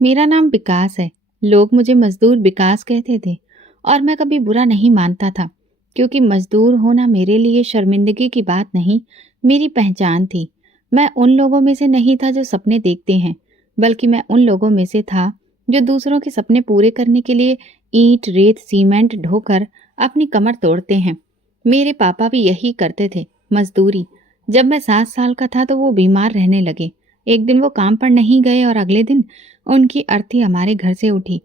मेरा नाम विकास है। लोग मुझे मजदूर विकास कहते थे और मैं कभी बुरा नहीं मानता था, क्योंकि मजदूर होना मेरे लिए शर्मिंदगी की बात नहीं, मेरी पहचान थी। मैं उन लोगों में से नहीं था जो सपने देखते हैं, बल्कि मैं उन लोगों में से था जो दूसरों के सपने पूरे करने के लिए ईंट, रेत, सीमेंट ढोकर अपनी कमर तोड़ते हैं। मेरे पापा भी यही करते थे, मजदूरी। जब मैं 7 साल का था तो वो बीमार रहने लगे। एक दिन वो काम पर नहीं गए और अगले दिन उनकी अर्थी हमारे घर से उठी।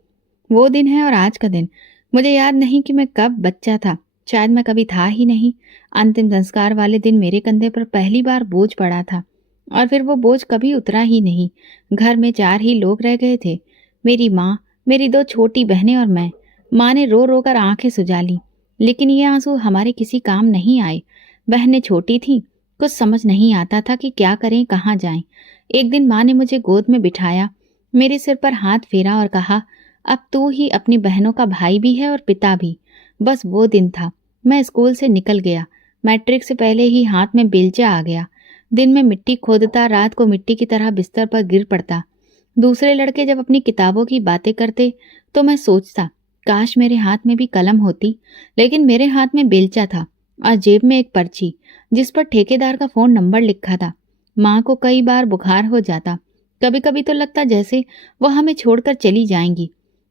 वो दिन है और आज का दिन। मुझे याद नहीं कि मैं कब बच्चा था, शायद मैं कभी था ही नहीं। अंतिम संस्कार वाले दिन मेरे कंधे पर पहली बार बोझ पड़ा था और फिर वो बोझ कभी उतरा ही नहीं। घर में 4 ही लोग रह गए थे, मेरी माँ, मेरी 2 छोटी बहनें और मैं। माँ ने रो रो कर आंखें सुजा ली, लेकिन ये आंसू हमारे किसी काम नहीं आए। बहनें छोटी थीं, कुछ समझ नहीं आता था कि क्या करें, कहाँ जाएं। एक दिन माँ ने मुझे गोद में बिठाया, मेरे सिर पर हाथ फेरा और कहा, अब तू ही अपनी बहनों का भाई भी है और पिता भी। बस वो दिन था। मैं स्कूल से निकल गया। मैट्रिक से पहले ही हाथ में बेलचा आ गया। दिन में मिट्टी खोदता, रात को मिट्टी की तरह बिस्तर पर गिर पड़ता। दूसरे लड़के जब अपनी किताबों की बातें करते तो मैं सोचता, काश मेरे हाथ में भी कलम होती। लेकिन मेरे हाथ में बेलचा था और जेब में एक पर्ची जिस पर ठेकेदार का फोन नंबर लिखा था। माँ को कई बार बुखार हो जाता, कभी कभी तो लगता जैसे वो हमें छोड़कर चली जाएंगी,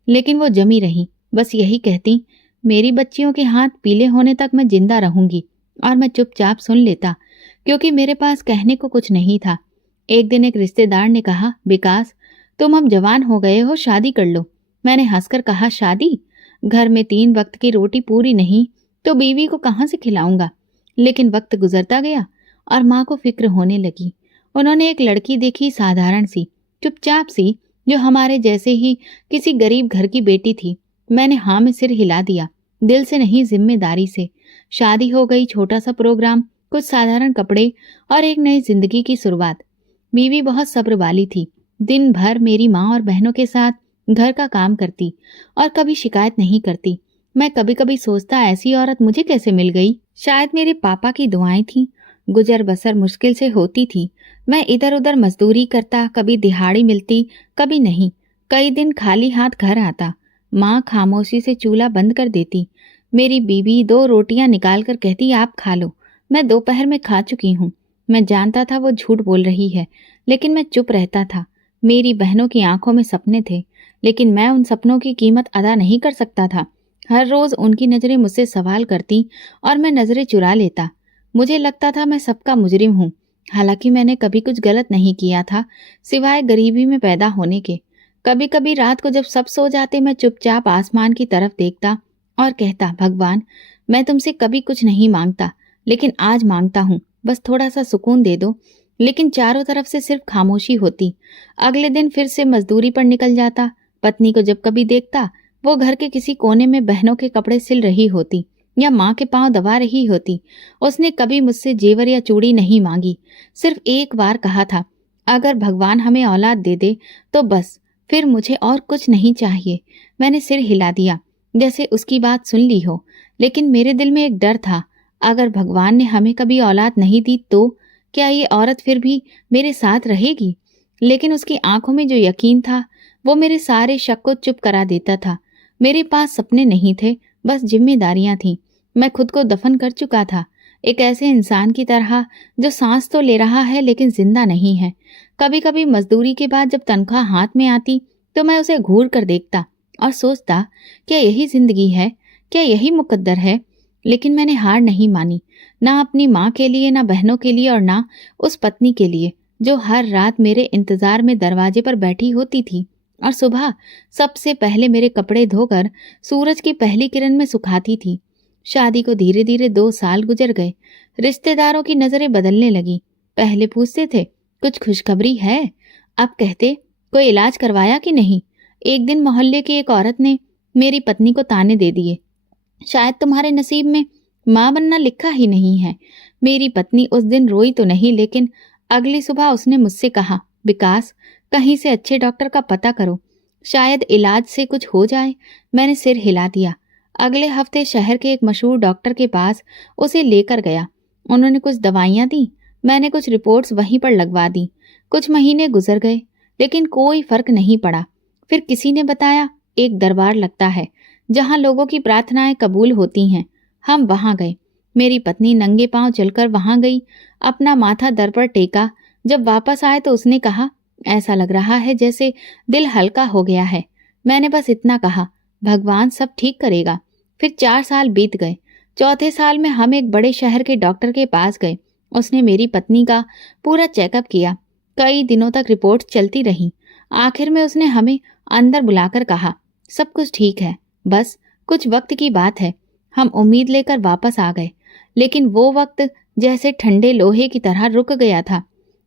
लेकिन वो जमी रही। बस यही कहती, मेरी बच्चियों के हाथ पीले होने तक मैं जिंदा रहूंगी। और मैं चुपचाप सुन लेता, क्योंकि मेरे पास कहने को कुछ नहीं था। एक दिन एक रिश्तेदार ने कहा, विकास, तुम अब जवान हो गए हो, शादी कर लो। मैंने हंसकर कहा, शादी? घर में 3 वक्त की रोटी पूरी नहीं तो बीवी को कहाँ से खिलाऊंगा। लेकिन वक्त गुजरता गया और माँ को फिक्र होने लगी। उन्होंने एक लड़की देखी, साधारण सी, चुपचाप सी, जो हमारे जैसे ही किसी गरीब घर की बेटी थी। मैंने हाँ में सिर हिला दिया, दिल से नहीं, जिम्मेदारी से। शादी हो गई, छोटा सा प्रोग्राम, कुछ साधारण कपड़े और एक नई जिंदगी की शुरुआत। बीवी बहुत सब्र वाली थी। दिन भर मेरी माँ और बहनों के साथ घर का काम करती और कभी शिकायत नहीं करती। मैं कभी कभी सोचता, ऐसी औरत मुझे कैसे मिल गई। शायद मेरे पापा की दुआएं थी। गुजर बसर मुश्किल से होती थी। मैं इधर उधर मजदूरी करता, कभी दिहाड़ी मिलती, कभी नहीं। कई दिन खाली हाथ घर आता। माँ खामोशी से चूल्हा बंद कर देती। मेरी बीबी 2 रोटियां निकाल कर कहती, आप खा लो, मैं दोपहर में खा चुकी हूँ। मैं जानता था वो झूठ बोल रही है, लेकिन मैं चुप रहता था। मेरी बहनों की आंखों में सपने थे, लेकिन मैं उन सपनों की कीमत अदा नहीं कर सकता था। हर रोज उनकी नजरें मुझसे सवाल करती और मैं नजरें चुरा लेता। मुझे लगता था मैं सबका मुजरिम हूँ, हालांकि मैंने कभी कुछ गलत नहीं किया था, सिवाय गरीबी में पैदा होने के। कभी कभी रात को जब सब सो जाते, मैं चुपचाप आसमान की तरफ देखता और कहता, भगवान, मैं तुमसे कभी कुछ नहीं मांगता, लेकिन आज मांगता हूँ, बस थोड़ा सा सुकून दे दो। लेकिन चारों तरफ से सिर्फ खामोशी होती। अगले दिन फिर से मजदूरी पर निकल जाता। पत्नी को जब कभी देखता, वो घर के किसी कोने में बहनों के कपड़े सिल रही होती या माँ के पांव दबा रही होती। उसने कभी मुझसे जेवर या चूड़ी नहीं मांगी, सिर्फ एक बार कहा था, अगर भगवान हमें औलाद दे दे तो बस, फिर मुझे और कुछ नहीं चाहिए। मैंने सिर हिला दिया, जैसे उसकी बात सुन ली हो। लेकिन मेरे दिल में एक डर था, अगर भगवान ने हमें कभी औलाद नहीं दी तो क्या ये औरत फिर भी मेरे साथ रहेगी? लेकिन उसकी आंखों में जो यकीन था, वो मेरे सारे शक को चुप करा देता था। मेरे पास सपने नहीं थे, बस जिम्मेदारियां थीं। मैं खुद को दफन कर चुका था, एक ऐसे इंसान की तरह जो सांस तो ले रहा है लेकिन जिंदा नहीं है। कभी कभी मजदूरी के बाद जब तनख्वाह हाथ में आती तो मैं उसे घूर कर देखता और सोचता, क्या यही जिंदगी है, क्या यही मुकद्दर है? लेकिन मैंने हार नहीं मानी, ना अपनी माँ के लिए, ना बहनों के लिए और ना उस पत्नी के लिए जो हर रात मेरे इंतजार में दरवाजे पर बैठी होती थी और सुबह सबसे पहले मेरे कपड़े धोकर सूरज की पहली किरण में सुखाती थी। शादी को धीरे धीरे 2 साल गुजर गए। रिश्तेदारों की नजरें बदलने लगी। पहले पूछते थे, कुछ खुशखबरी है? अब कहते, कोई इलाज करवाया कि नहीं? एक दिन मोहल्ले की एक औरत ने मेरी पत्नी को ताने दे दिए, शायद तुम्हारे नसीब में माँ बनना लिखा ही नहीं है। मेरी पत्नी उस दिन रोई तो नहीं, लेकिन अगली सुबह उसने मुझसे कहा, विकास, कहीं से अच्छे डॉक्टर का पता करो, शायद इलाज से कुछ हो जाए। मैंने सिर हिला दिया। अगले हफ्ते शहर के एक मशहूर डॉक्टर के पास उसे लेकर गया। उन्होंने कुछ दवाइयाँ दी, मैंने कुछ रिपोर्ट्स वहीं पर लगवा दी। कुछ महीने गुजर गए, लेकिन कोई फर्क नहीं पड़ा। फिर किसी ने बताया एक दरबार लगता है जहाँ लोगों की प्रार्थनाएं कबूल होती हैं। हम वहां गए। मेरी पत्नी नंगे पांव चलकर वहां गई, अपना माथा दर पर टेका। जब वापस आए तो उसने कहा, ऐसा लग रहा है जैसे दिल हल्का हो गया है। मैंने बस इतना कहा, भगवान सब ठीक करेगा। फिर 4 साल बीत गए। चौथे साल में हम एक बड़े शहर के डॉक्टर के पास गए। उसने मेरी पत्नी का पूरा चेकअप किया। कई दिनों तक रिपोर्ट चलती रही। आखिर में उसने हमें अंदर बुलाकर कहा, सब कुछ ठीक है, बस कुछ वक्त की बात है। हम उम्मीद लेकर वापस आ गए, लेकिन वो वक्त जैसे ठंडे लोहे की तरह रुक गया था।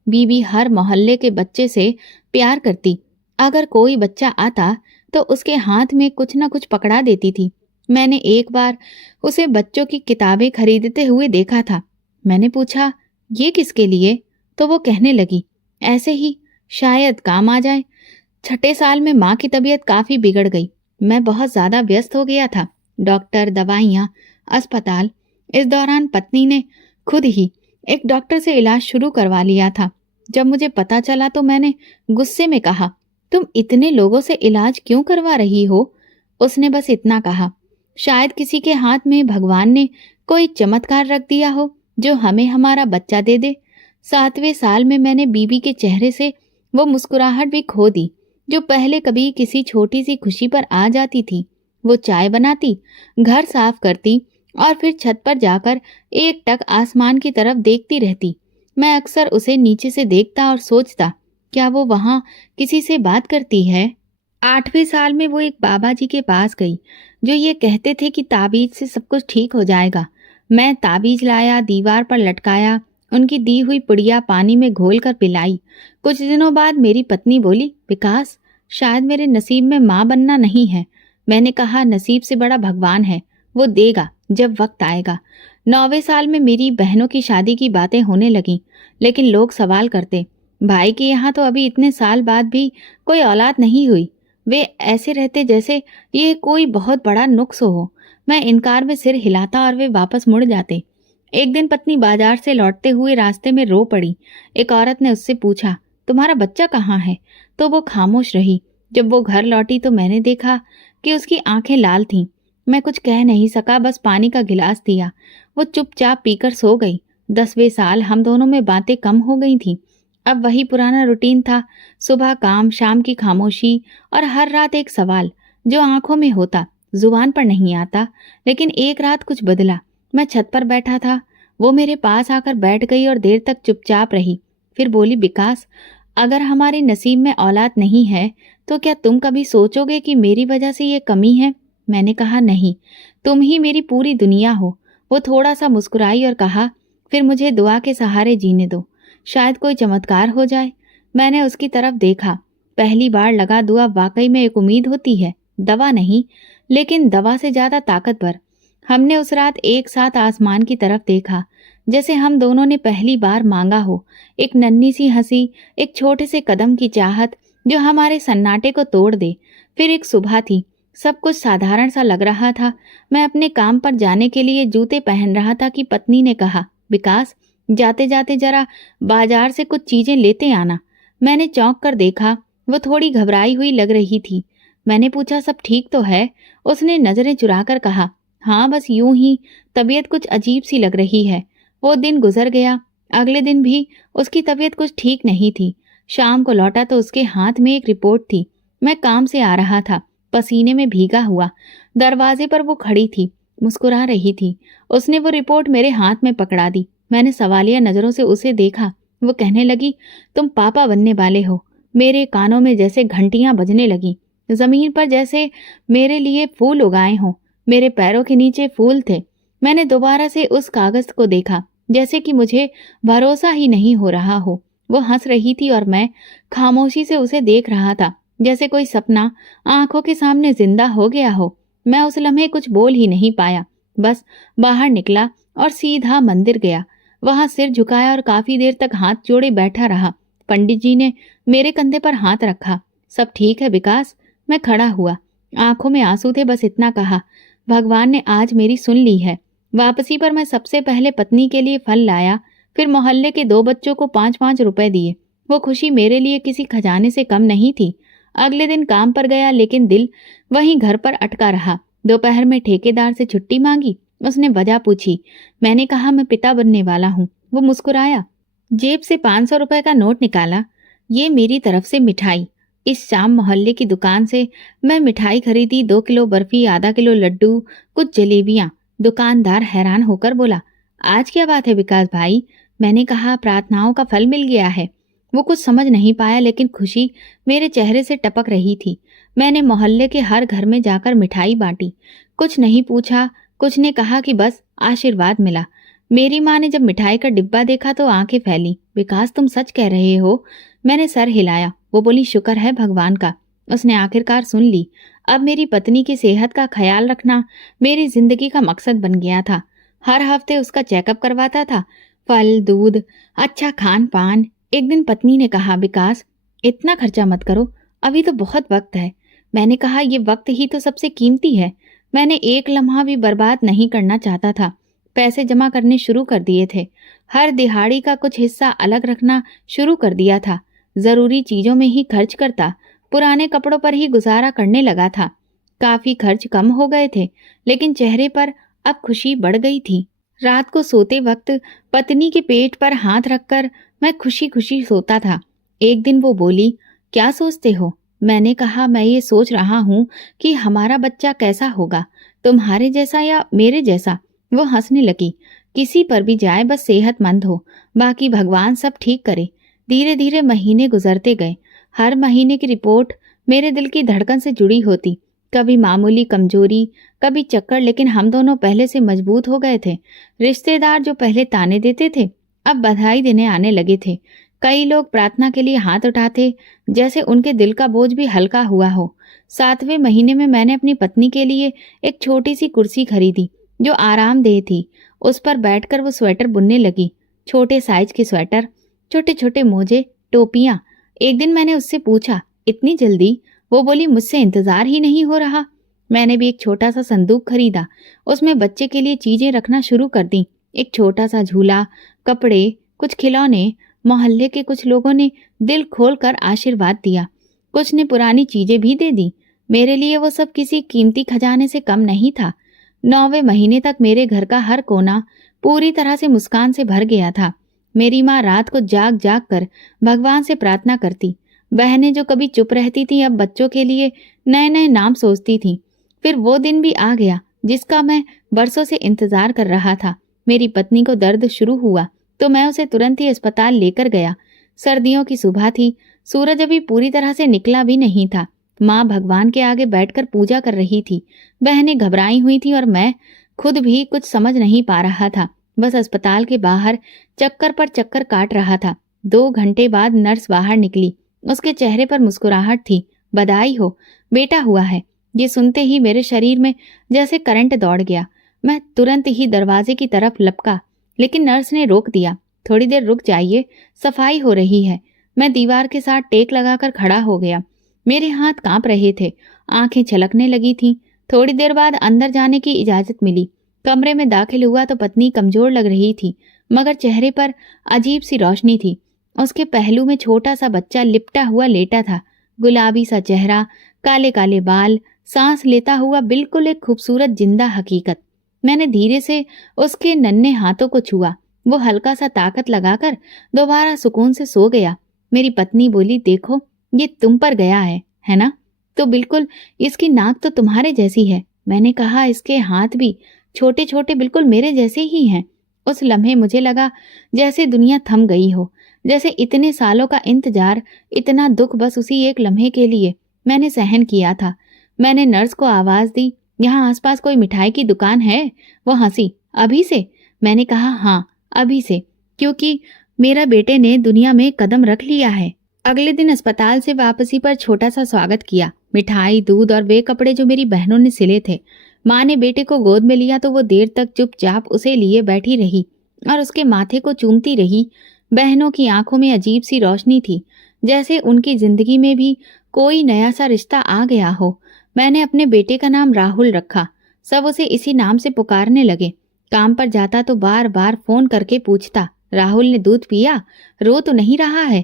बीबी हर मोहल्ले के बच्चे से प्यार करती। अगर कोई बच्चा आता तो उसके हाथ में कुछ न कुछ पकड़ा देती थी। मैंने एक बार उसे बच्चों की किताबें खरीदते हुए देखा था। मैंने पूछा, ये किसके लिए? तो वो कहने लगी, ऐसे ही, शायद काम आ जाए। छठे साल में माँ की तबीयत काफी बिगड़ गई। मैं बहुत ज्यादा व्यस्त हो गया था। डॉक्टर, दवाइयाँ, अस्पताल। इस दौरान पत्नी ने खुद ही एक डॉक्टर से इलाज शुरू करवा लिया था। जब मुझे पता चला तो मैंने गुस्से में कहा, तुम इतने लोगों से इलाज क्यों करवा रही हो? उसने बस इतना कहा, शायद किसी के हाथ में भगवान ने कोई चमत्कार रख दिया हो जो हमें हमारा बच्चा दे दे। 7वें साल में मैंने बीबी के चेहरे से वो मुस्कुराहट भी खो दी जो पहले कभी किसी छोटी सी खुशी पर आ जाती थी। वो चाय बनाती, घर साफ करती और फिर छत पर जाकर एक टक आसमान की तरफ देखती रहती। मैं अक्सर उसे नीचे से देखता और सोचता, क्या वो वहां किसी से बात करती है? 8वें साल में वो एक बाबा जी के पास गई जो ये कहते थे कि ताबीज से सब कुछ ठीक हो जाएगा। मैं ताबीज लाया, दीवार पर लटकाया, उनकी दी हुई पुड़िया पानी में घोल कर पिलाई। कुछ दिनों बाद मेरी पत्नी बोली, विकास, शायद मेरे नसीब में माँ बनना नहीं है। मैंने कहा, नसीब से बड़ा भगवान है, वो देगा जब वक्त आएगा। 9वें साल में मेरी बहनों की शादी की बातें होने लगीं, लेकिन लोग सवाल करते, भाई के यहाँ तो अभी इतने साल बाद भी कोई औलाद नहीं हुई। वे ऐसे रहते जैसे ये कोई बहुत बड़ा नुक्स हो। मैं इनकार में सिर हिलाता और वे वापस मुड़ जाते। एक दिन पत्नी बाजार से लौटते हुए रास्ते में रो पड़ी। एक औरत ने उससे पूछा, तुम्हारा बच्चा कहाँ है? तो वो खामोश रही। जब वो घर लौटी तो मैंने देखा कि उसकी आंखें लाल थीं। मैं कुछ कह नहीं सका, बस पानी का गिलास दिया। वो चुपचाप पीकर सो गई। 10वें साल हम दोनों में बातें कम हो गई थीं। अब वही पुराना रूटीन था, सुबह काम, शाम की खामोशी और हर रात एक सवाल जो आंखों में होता, जुबान पर नहीं आता। लेकिन एक रात कुछ बदला। मैं छत पर बैठा था, वो मेरे पास आकर बैठ गई और देर तक चुपचाप रही। फिर बोली, विकास, अगर हमारे नसीब में औलाद नहीं है तो क्या तुम कभी सोचोगे कि मेरी वजह से ये कमी है? मैंने कहा, नहीं, तुम ही मेरी पूरी दुनिया हो। वो थोड़ा सा मुस्कुराई और कहा, फिर मुझे दुआ के सहारे जीने दो, शायद कोई चमत्कार हो जाए। मैंने उसकी तरफ देखा। पहली बार लगा दुआ वाकई में एक उम्मीद होती है, दवा नहीं, लेकिन दवा से ज्यादा ताकतवर। हमने उस रात एक साथ आसमान की तरफ देखा, जैसे हम दोनों ने पहली बार मांगा हो। एक नन्ही सी हंसी, एक छोटे से कदम की चाहत जो हमारे सन्नाटे को तोड़ दे। फिर एक सुबह थी, सब कुछ साधारण सा लग रहा था। मैं अपने काम पर जाने के लिए जूते पहन रहा था कि पत्नी ने कहा, विकास, जाते जाते जरा बाजार से कुछ चीजें लेते आना। मैंने चौंक कर देखा, वो थोड़ी घबराई हुई लग रही थी। मैंने पूछा, सब ठीक तो है? उसने नजरें चुराकर कहा, हाँ, बस यूं ही तबीयत कुछ अजीब सी लग रही है। वो दिन गुजर गया। अगले दिन भी उसकी तबीयत कुछ ठीक नहीं थी। शाम को लौटा तो उसके हाथ में एक रिपोर्ट थी। मैं काम से आ रहा था, पसीने में भीगा हुआ। दरवाजे पर वो खड़ी थी, मुस्कुरा रही थी। उसने वो रिपोर्ट मेरे हाथ में पकड़ा दी। मैंने सवालिया नजरों से उसे देखा। वो कहने लगी, तुम पापा बनने वाले हो। मेरे कानों में जैसे घंटियां बजने लगी। जमीन पर जैसे मेरे लिए फूल उगाए हों। मेरे पैरों के नीचे फूल थे। मैंने दोबारा से उस कागज को देखा, जैसे कि मुझे भरोसा ही नहीं हो रहा हो। वो हंस रही थी और मैं खामोशी से उसे देख रहा था, जैसे कोई सपना आंखों के सामने जिंदा हो गया हो। मैं उस लम्हे कुछ बोल ही नहीं पाया, बस बाहर निकला और सीधा मंदिर गया। वहां सिर झुकाया और काफी देर तक हाथ जोड़े बैठा रहा। पंडित जी ने मेरे कंधे पर हाथ रखा। सब ठीक है विकास? मैं खड़ा हुआ, आंखों में आंसू थे। बस इतना कहा, भगवान ने आज मेरी सुन ली है। वापसी पर मैं सबसे पहले पत्नी के लिए फल लाया, फिर मोहल्ले के 2 बच्चों को 5-5 रुपए दिए। वो खुशी मेरे लिए किसी खजाने से कम नहीं थी। अगले दिन काम पर गया, लेकिन दिल वहीं घर पर अटका रहा। दोपहर में ठेकेदार से छुट्टी मांगी। उसने वजह पूछी। मैंने कहा मैं पिता बनने वाला हूँ। वो मुस्कुराया, जेब से 500 रुपए का नोट निकाला। ये मेरी तरफ से मिठाई। इस शाम मोहल्ले की दुकान से मैं मिठाई खरीदी, 2 किलो बर्फी, आधा किलो लड्डू, कुछ जलेबियां। दुकानदार हैरान होकर बोला, आज क्या बात है विकास भाई? मैंने कहा, प्रार्थनाओं का फल मिल गया है। वो कुछ समझ नहीं पाया, लेकिन खुशी मेरे चेहरे से टपक रही थी। मैंने मोहल्ले के हर घर में जाकर मिठाई बांटी। कुछ नहीं पूछा, कुछ ने कहा कि बस आशीर्वाद मिला। मेरी माँ ने जब मिठाई का डिब्बा देखा तो आंखें फैली। विकास, तुम सच कह रहे हो? मैंने सर हिलाया। वो बोली, शुक्र है भगवान का, उसने आखिरकार सुन ली। अब मेरी पत्नी की सेहत का ख्याल रखना मेरी जिंदगी का मकसद बन गया था। हर हफ्ते उसका चेकअप करवाता था। फल, दूध, अच्छा खान पान। एक दिन पत्नी ने कहा, विकास इतना खर्चा मत करो, अभी तो बहुत वक्त है। मैंने कहा, ये वक्त ही तो सबसे कीमती है। मैंने एक लम्हा भी बर्बाद नहीं करना चाहता था। पैसे जमा करने शुरू कर दिए थे। हर दिहाड़ी का कुछ हिस्सा अलग रखना शुरू कर दिया था। जरूरी चीजों में ही खर्च करता, पुराने कपड़ों पर ही गुजारा करने लगा था। काफी खर्च कम हो गए थे, लेकिन चेहरे पर अब खुशी बढ़ गई थी। रात को सोते वक्त पत्नी के पेट पर हाथ रखकर मैं खुशी खुशी सोता था। एक दिन वो बोली, क्या सोचते हो? मैंने कहा, मैं ये सोच रहा हूँ कि हमारा बच्चा कैसा होगा, तुम्हारे जैसा या मेरे जैसा। वो हंसने लगी। किसी पर भी जाए, बस सेहतमंद हो, बाकी भगवान सब ठीक करे। धीरे धीरे महीने गुजरते गए। हर महीने की रिपोर्ट मेरे दिल की धड़कन से जुड़ी होती। कभी मामूली कमजोरी, कभी चक्कर, लेकिन हम दोनों पहले से मजबूत हो गए थे। रिश्तेदार जो पहले ताने देते थे, अब बधाई देने आने लगे थे। कई लोग प्रार्थना के लिए हाथ उठाते, जैसे उनके दिल का बोझ भी हल्का हुआ हो। 7वें महीने में मैंने अपनी पत्नी के लिए एक छोटी सी कुर्सी खरीदी, जो आरामदेह थी। उस पर बैठकर वो स्वेटर बुनने लगी। छोटे साइज के स्वेटर, छोटे छोटे मोजे, टोपियां। एक दिन मैंने उससे पूछा, इतनी जल्दी? वो बोली, मुझसे इंतजार ही नहीं हो रहा। मैंने भी एक छोटा सा संदूक खरीदा। उसमें बच्चे के लिए चीजें रखना शुरू कर दी। एक छोटा सा झूला, कपड़े, कुछ खिलौने। मोहल्ले के कुछ लोगों ने दिल खोलकर आशीर्वाद दिया। कुछ ने पुरानी चीजें भी दे दी। मेरे लिए वो सब किसी कीमती खजाने से कम नहीं था। 9वें महीने तक मेरे घर का हर कोना पूरी तरह से मुस्कान से भर गया था। मेरी माँ रात को जाग जाग कर भगवान से प्रार्थना करती। बहनें जो कभी चुप रहती थीं, अब बच्चों के लिए नए नए नाम सोचती थीं। फिर वो दिन भी आ गया जिसका मैं बरसों से इंतजार कर रहा था। मेरी पत्नी को दर्द शुरू हुआ तो मैं उसे तुरंत ही अस्पताल लेकर गया। सर्दियों की सुबह थी, सूरज अभी पूरी तरह से निकला भी नहीं था। माँ भगवान के आगे बैठकर पूजा कर रही थी। बहनें घबराई हुई थी और मैं खुद भी कुछ समझ नहीं पा रहा था। बस अस्पताल के बाहर चक्कर पर चक्कर काट रहा था। 2 घंटे बाद नर्स बाहर निकली। उसके चेहरे पर मुस्कुराहट थी। बधाई हो, बेटा हुआ है। ये सुनते ही मेरे शरीर में जैसे करंट दौड़ गया। मैं तुरंत ही दरवाजे की तरफ लपका, लेकिन नर्स ने रोक दिया। थोड़ी देर रुक जाइए, सफाई हो रही है। मैं दीवार के साथ टेक लगाकर खड़ा हो गया। मेरे हाथ कांप रहे थे, आंखें छलकने लगी थीं। थोड़ी देर बाद अंदर जाने की इजाजत मिली। कमरे में दाखिल हुआ तो पत्नी कमजोर लग रही थी, मगर चेहरे पर अजीब सी रोशनी थी। उसके पहलू में छोटा सा बच्चा लिपटा हुआ लेटा था। गुलाबी सा चेहरा, काले काले बाल, सांस लेता हुआ बिल्कुल एक खूबसूरत जिंदा हकीकत। मैंने धीरे से उसके नन्हे हाथों को छुआ। वो हल्का सा ताकत लगाकर दोबारा सुकून से सो गया। मेरी पत्नी बोली, देखो ये तुम पर गया है ना? तो बिल्कुल इसकी नाक तो तुम्हारे जैसी है। मैंने कहा, इसके हाथ भी छोटे छोटे बिल्कुल मेरे जैसे ही हैं। उस लम्हे मुझे लगा जैसे दुनिया थम गई हो, जैसे इतने सालों का इंतजार, इतना दुख बस उसी एक लम्हे के लिए मैंने सहन किया था। मैंने नर्स को आवाज दी, यहाँ आसपास कोई मिठाई की दुकान है? वो हंसी, अभी से? मैंने कहा, हाँ अभी से, क्योंकि मेरा बेटे ने दुनिया में कदम रख लिया है। अगले दिन अस्पताल से वापसी पर छोटा सा स्वागत किया। मिठाई, दूध और वे कपड़े जो मेरी बहनों ने सिले थे। माँ ने बेटे को गोद में लिया तो वो देर तक चुपचाप उसे लिए बैठी रही और उसके माथे को चूमती रही। बहनों की आंखों में अजीब सी रोशनी थी, जैसे उनकी जिंदगी में भी कोई नया सा रिश्ता आ गया हो। मैंने अपने बेटे का नाम राहुल रखा। सब उसे इसी नाम से पुकारने लगे। काम पर जाता तो बार बार फोन करके पूछता, राहुल ने दूध पिया? रो तो नहीं रहा है?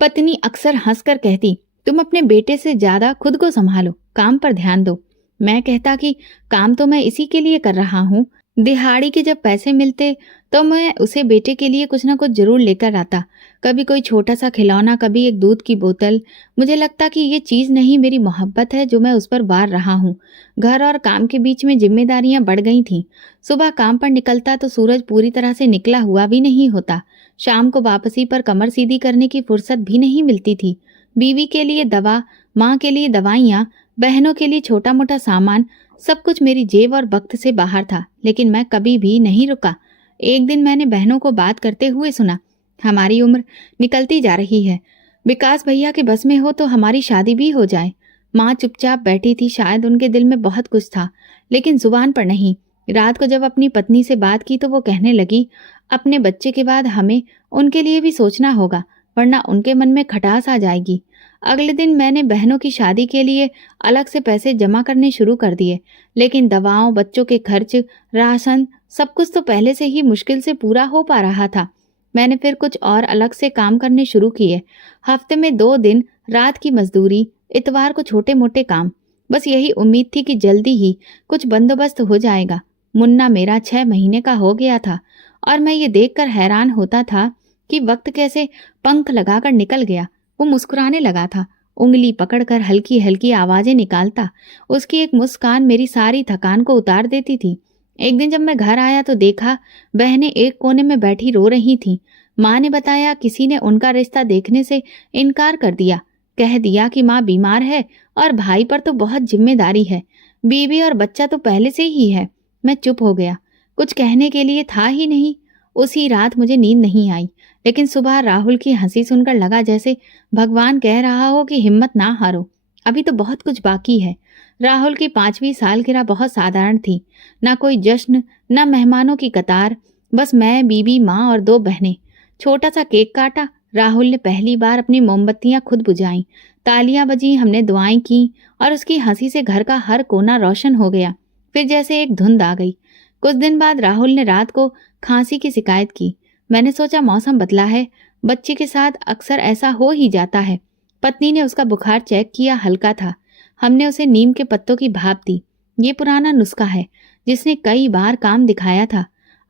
पत्नी अक्सर हंसकर कहती, तुम अपने बेटे से ज्यादा खुद को संभालो, काम पर ध्यान दो। मैं कहता कि काम तो मैं इसी के लिए कर रहा हूँ। दिहाड़ी के जब पैसे मिलते तो मैं उसे बेटे के लिए कुछ ना कुछ जरूर लेकर आता। कभी कोई छोटा सा खिलौना, कभी एक दूध की बोतल। मुझे लगता कि ये चीज नहीं, मेरी मोहब्बत है जो मैं उस पर वार रहा हूँ। घर और काम के बीच में जिम्मेदारियां बढ़ गई थीं। सुबह काम पर निकलता तो सूरज पूरी तरह से निकला हुआ भी नहीं होता। शाम को वापसी पर कमर सीधी करने की फुर्सत भी नहीं मिलती थी। बीवी के लिए दवा, माँ के लिए दवाइयाँ, बहनों के लिए छोटा मोटा सामान, सब कुछ मेरी जेब और वक्त से बाहर था। लेकिन मैं कभी भी नहीं रुका। एक दिन मैंने बहनों को बात करते हुए सुना, हमारी उम्र निकलती जा रही है, विकास भैया के बस में हो तो हमारी शादी भी हो जाए। माँ चुपचाप बैठी थी, शायद उनके दिल में बहुत कुछ था लेकिन जुबान पर नहीं। रात को जब अपनी पत्नी से बात की तो वो कहने लगी, अपने बच्चे के बाद हमें उनके लिए भी सोचना होगा, वरना उनके मन में खटास आ जाएगी। अगले दिन मैंने बहनों की शादी के लिए अलग से पैसे जमा करने शुरू कर दिए, लेकिन दवाओं, बच्चों के खर्च, राशन, सब कुछ तो पहले से ही मुश्किल से पूरा हो पा रहा था। मैंने फिर कुछ और अलग से काम करने शुरू किए। हफ्ते में 2 दिन रात की मजदूरी, इतवार को छोटे मोटे काम। बस यही उम्मीद थी कि जल्दी ही कुछ बंदोबस्त हो जाएगा। मुन्ना मेरा 6 महीने का हो गया था और मैं ये देखकर हैरान होता था कि वक्त कैसे पंख लगाकर निकल गया। वो मुस्कुराने लगा था, उंगली पकड़कर हल्की हल्की आवाजें निकालता। उसकी एक मुस्कान मेरी सारी थकान को उतार देती थी। एक दिन जब मैं घर आया तो देखा बहनें एक कोने में बैठी रो रही थीं। माँ ने बताया किसी ने उनका रिश्ता देखने से इनकार कर दिया। कह दिया कि माँ बीमार है और भाई पर तो बहुत जिम्मेदारी है, बीवी और बच्चा तो पहले से ही है। मैं चुप हो गया, कुछ कहने के लिए था ही नहीं। उसी रात मुझे नींद नहीं आई, लेकिन सुबह राहुल की हंसी सुनकर लगा जैसे भगवान कह रहा हो कि हिम्मत ना हारो, अभी तो बहुत कुछ बाकी है। राहुल की 5वीं सालगिरह बहुत साधारण थी। ना कोई जश्न, ना मेहमानों की कतार, बस मैं, बीबी, माँ और 2 बहनें। छोटा सा केक काटा, राहुल ने पहली बार अपनी मोमबत्तियां खुद बुझाईं, तालियां बजी, हमने दुआएं की और उसकी हंसी से घर का हर कोना रोशन हो गया। फिर जैसे एक धुंध आ गई। कुछ दिन बाद राहुल ने रात को खांसी की शिकायत की। मैंने सोचा मौसम बदला है, बच्चे के साथ अक्सर ऐसा हो ही जाता है। पत्नी ने उसका बुखार चेक किया, हल्का था। हमने उसे नीम के पत्तों की भाप दी। ये पुराना नुस्खा है जिसने कई बार काम दिखाया था।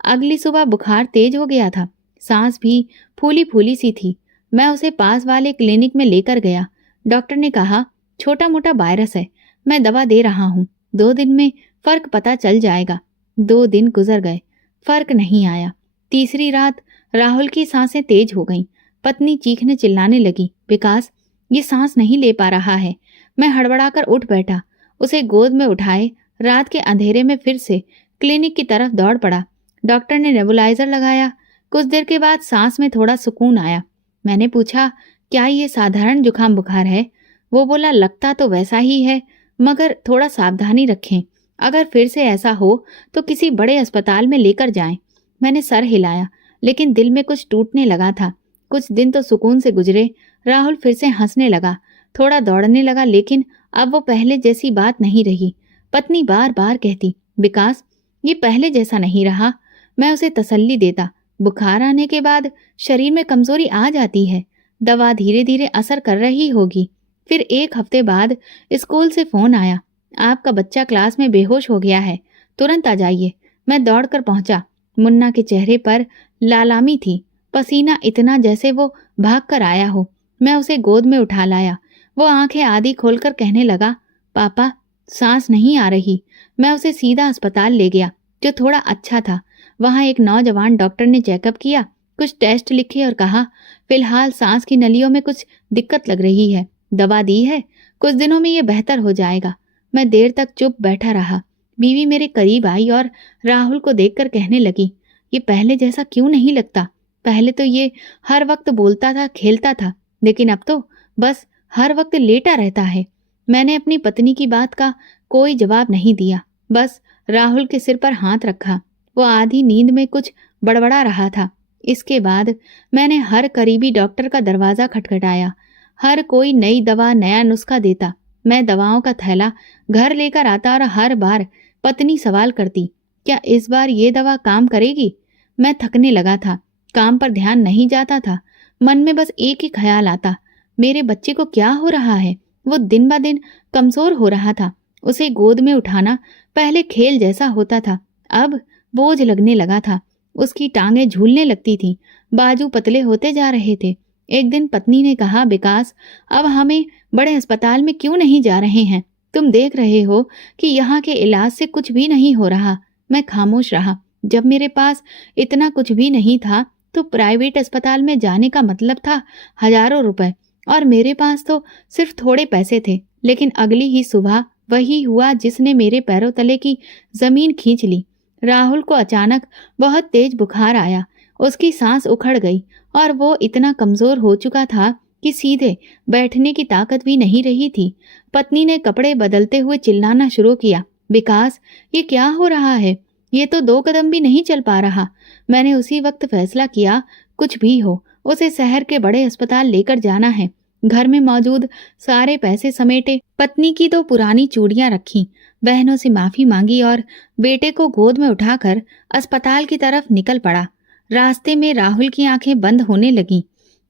अगली सुबह बुखार तेज हो गया था, सांस भी फूली फूली सी थी। मैं उसे पास वाले क्लिनिक में लेकर गया। डॉक्टर ने कहा छोटा मोटा वायरस है, मैं दवा दे रहा हूँ, 2 दिन में फर्क पता चल जाएगा। 2 दिन गुजर गए, फर्क नहीं आया। तीसरी रात राहुल की सांसें तेज हो गईं। पत्नी चीखने चिल्लाने लगी, विकास ये सांस नहीं ले पा रहा है। मैं हड़बड़ाकर उठ बैठा, उसे गोद में उठाए रात के अंधेरे में फिर से क्लिनिक की तरफ दौड़ पड़ा। डॉक्टर ने नेबुलाइजर लगाया। कुछ देर के बाद सांस में थोड़ा सुकून आया। मैंने पूछा, क्या ये साधारण जुकाम बुखार है? वो बोला, लगता तो वैसा ही है, मगर थोड़ा सावधानी रखें, अगर फिर से ऐसा हो तो किसी बड़े अस्पताल में लेकर जाएं। मैंने सर हिलाया, लेकिन दिल में कुछ टूटने लगा था। कुछ दिन तो सुकून से गुजरे। राहुल फिर से हंसने लगा, थोड़ा दौड़ने लगा, लेकिन अब वो पहले जैसी बात नहीं रही। पत्नी बार बार कहती, विकास ये पहले जैसा नहीं रहा। मैं उसे तसल्ली देता, बुखार आने के बाद शरीर में कमजोरी आ जाती है, दवा धीरे धीरे असर कर रही होगी। फिर 1 हफ्ते बाद स्कूल से फोन आया, आपका बच्चा क्लास में बेहोश हो गया है, तुरंत आ जाइए। मैं दौड़कर पहुंचा। मुन्ना के चेहरे पर लालामी थी, पसीना इतना जैसे वो भाग कर आया हो। मैं उसे गोद में उठा लाया। वो आंखें आधी खोलकर कहने लगा, पापा सांस नहीं आ रही। मैं उसे सीधा अस्पताल ले गया, जो थोड़ा अच्छा था। वहां एक नौजवान डॉक्टर ने चेकअप किया, कुछ टेस्ट लिखे और कहा, फिलहाल सांस की नलियों में कुछ दिक्कत लग रही है, दवा दी है, कुछ दिनों में ये बेहतर हो जाएगा। मैं देर तक चुप बैठा रहा। बीवी मेरे करीब आई और राहुल को देखकर कहने लगी, ये पहले जैसा क्यों नहीं लगता? पहले तो ये हर वक्त बोलता था, खेलता था, लेकिन अब तो बस हर वक्त लेटा रहता है। मैंने अपनी पत्नी की बात का कोई जवाब नहीं दिया, बस राहुल के सिर पर हाथ रखा। वो आधी नींद में कुछ बड़बड़ा रहा था। इसके बाद मैंने हर करीबी डॉक्टर का दरवाजा खटखटाया। हर कोई नई दवा, नया नुस्खा देता। मैं दवाओं का थैला घर लेकर आता और हर बार पत्नी सवाल करती, क्या इस बार ये दवा काम करेगी? मैं थकने लगा था, काम पर ध्यान नहीं जाता था। मन में बस एक ही ख्याल आता, मेरे बच्चे को क्या हो रहा है? वो दिन ब दिन कमजोर हो रहा था। उसे गोद में उठाना पहले खेल जैसा होता था, अब बोझ लगने लगा था। उसकी टांगें झूलने लगती थीं, बाजू पतले होते जा रहे थे। एक दिन पत्नी ने कहा, विकास, अब हमें बड़े अस्पताल में क्यों नहीं जा रहे हैं? तुम देख रहे हो कि यहाँ के इलाज से कुछ भी नहीं हो रहा। मैं खामोश रहा। जब मेरे पास इतना कुछ भी नहीं था तो प्राइवेट अस्पताल में जाने का मतलब था हजारों रुपए, और मेरे पास तो सिर्फ थोड़े पैसे थे। लेकिन अगली ही सुबह वही हुआ जिसने मेरे पैरों तले की जमीन खींच ली। राहुल को अचानक बहुत तेज बुखार आया। उसकी सांस उखड़ गई और वो इतना कमजोर हो चुका था कि सीधे बैठने की ताकत भी नहीं रही थी। पत्नी ने कपड़े बदलते हुए चिल्लाना शुरू किया, विकास, ये क्या हो रहा है? ये तो 2 कदम भी नहीं चल पा रहा। मैंने उसी वक्त फैसला किया, कुछ भी हो उसे शहर के बड़े अस्पताल लेकर जाना है। घर में मौजूद सारे पैसे समेटे, पत्नी की 2 पुरानी चूड़ियां रखी, बहनों से माफी मांगी और बेटे को गोद में उठाकर अस्पताल की तरफ निकल पड़ा। रास्ते में राहुल की आंखें बंद होने लगीं।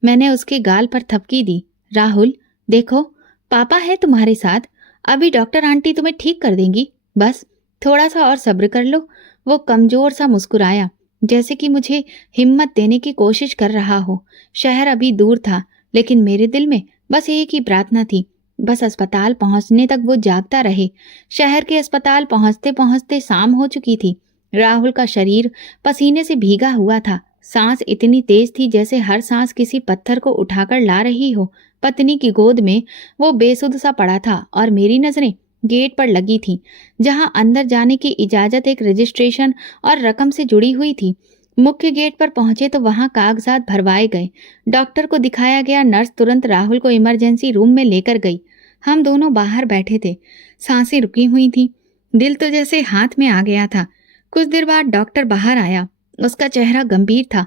मैंने उसके गाल पर थपकी दी। राहुल, देखो, पापा है तुम्हारे साथ। अभी डॉक्टर आंटी तुम्हें ठीक कर देंगी। बस थोड़ा सा और सब्र कर लो। वो कमजोर सा मुस्कुराया, जैसे कि मुझे हिम्मत देने की कोशिश कर रहा हो। शहर अभी दूर था, लेकिन मेरे दिल में बस एक ही प्रार्थना थी, बस अस्पताल पहुंचने तक वो जागता रहे। शहर के अस्पताल पहुंचते पहुंचते शाम हो चुकी थी। राहुल का शरीर पसीने से भीगा हुआ था। सांस इतनी तेज थी जैसे हर सांस किसी पत्थर को उठाकर ला रही हो। पत्नी की गोद में वो बेसुध सा पड़ा था और मेरी नजरें गेट पर लगी थी, जहां अंदर जाने की इजाजत एक रजिस्ट्रेशन और रकम से जुड़ी हुई थी। मुख्य गेट पर पहुंचे तो वहां कागजात भरवाए गए। डॉक्टर को दिखाया गया। नर्स तुरंत राहुल को इमरजेंसी रूम में लेकर गई। हम दोनों बाहर बैठे थे। सांसें रुकी हुई थी। दिल तो जैसे हाथ में आ गया था। कुछ देर बाद डॉक्टर बाहर आया। उसका चेहरा गंभीर था।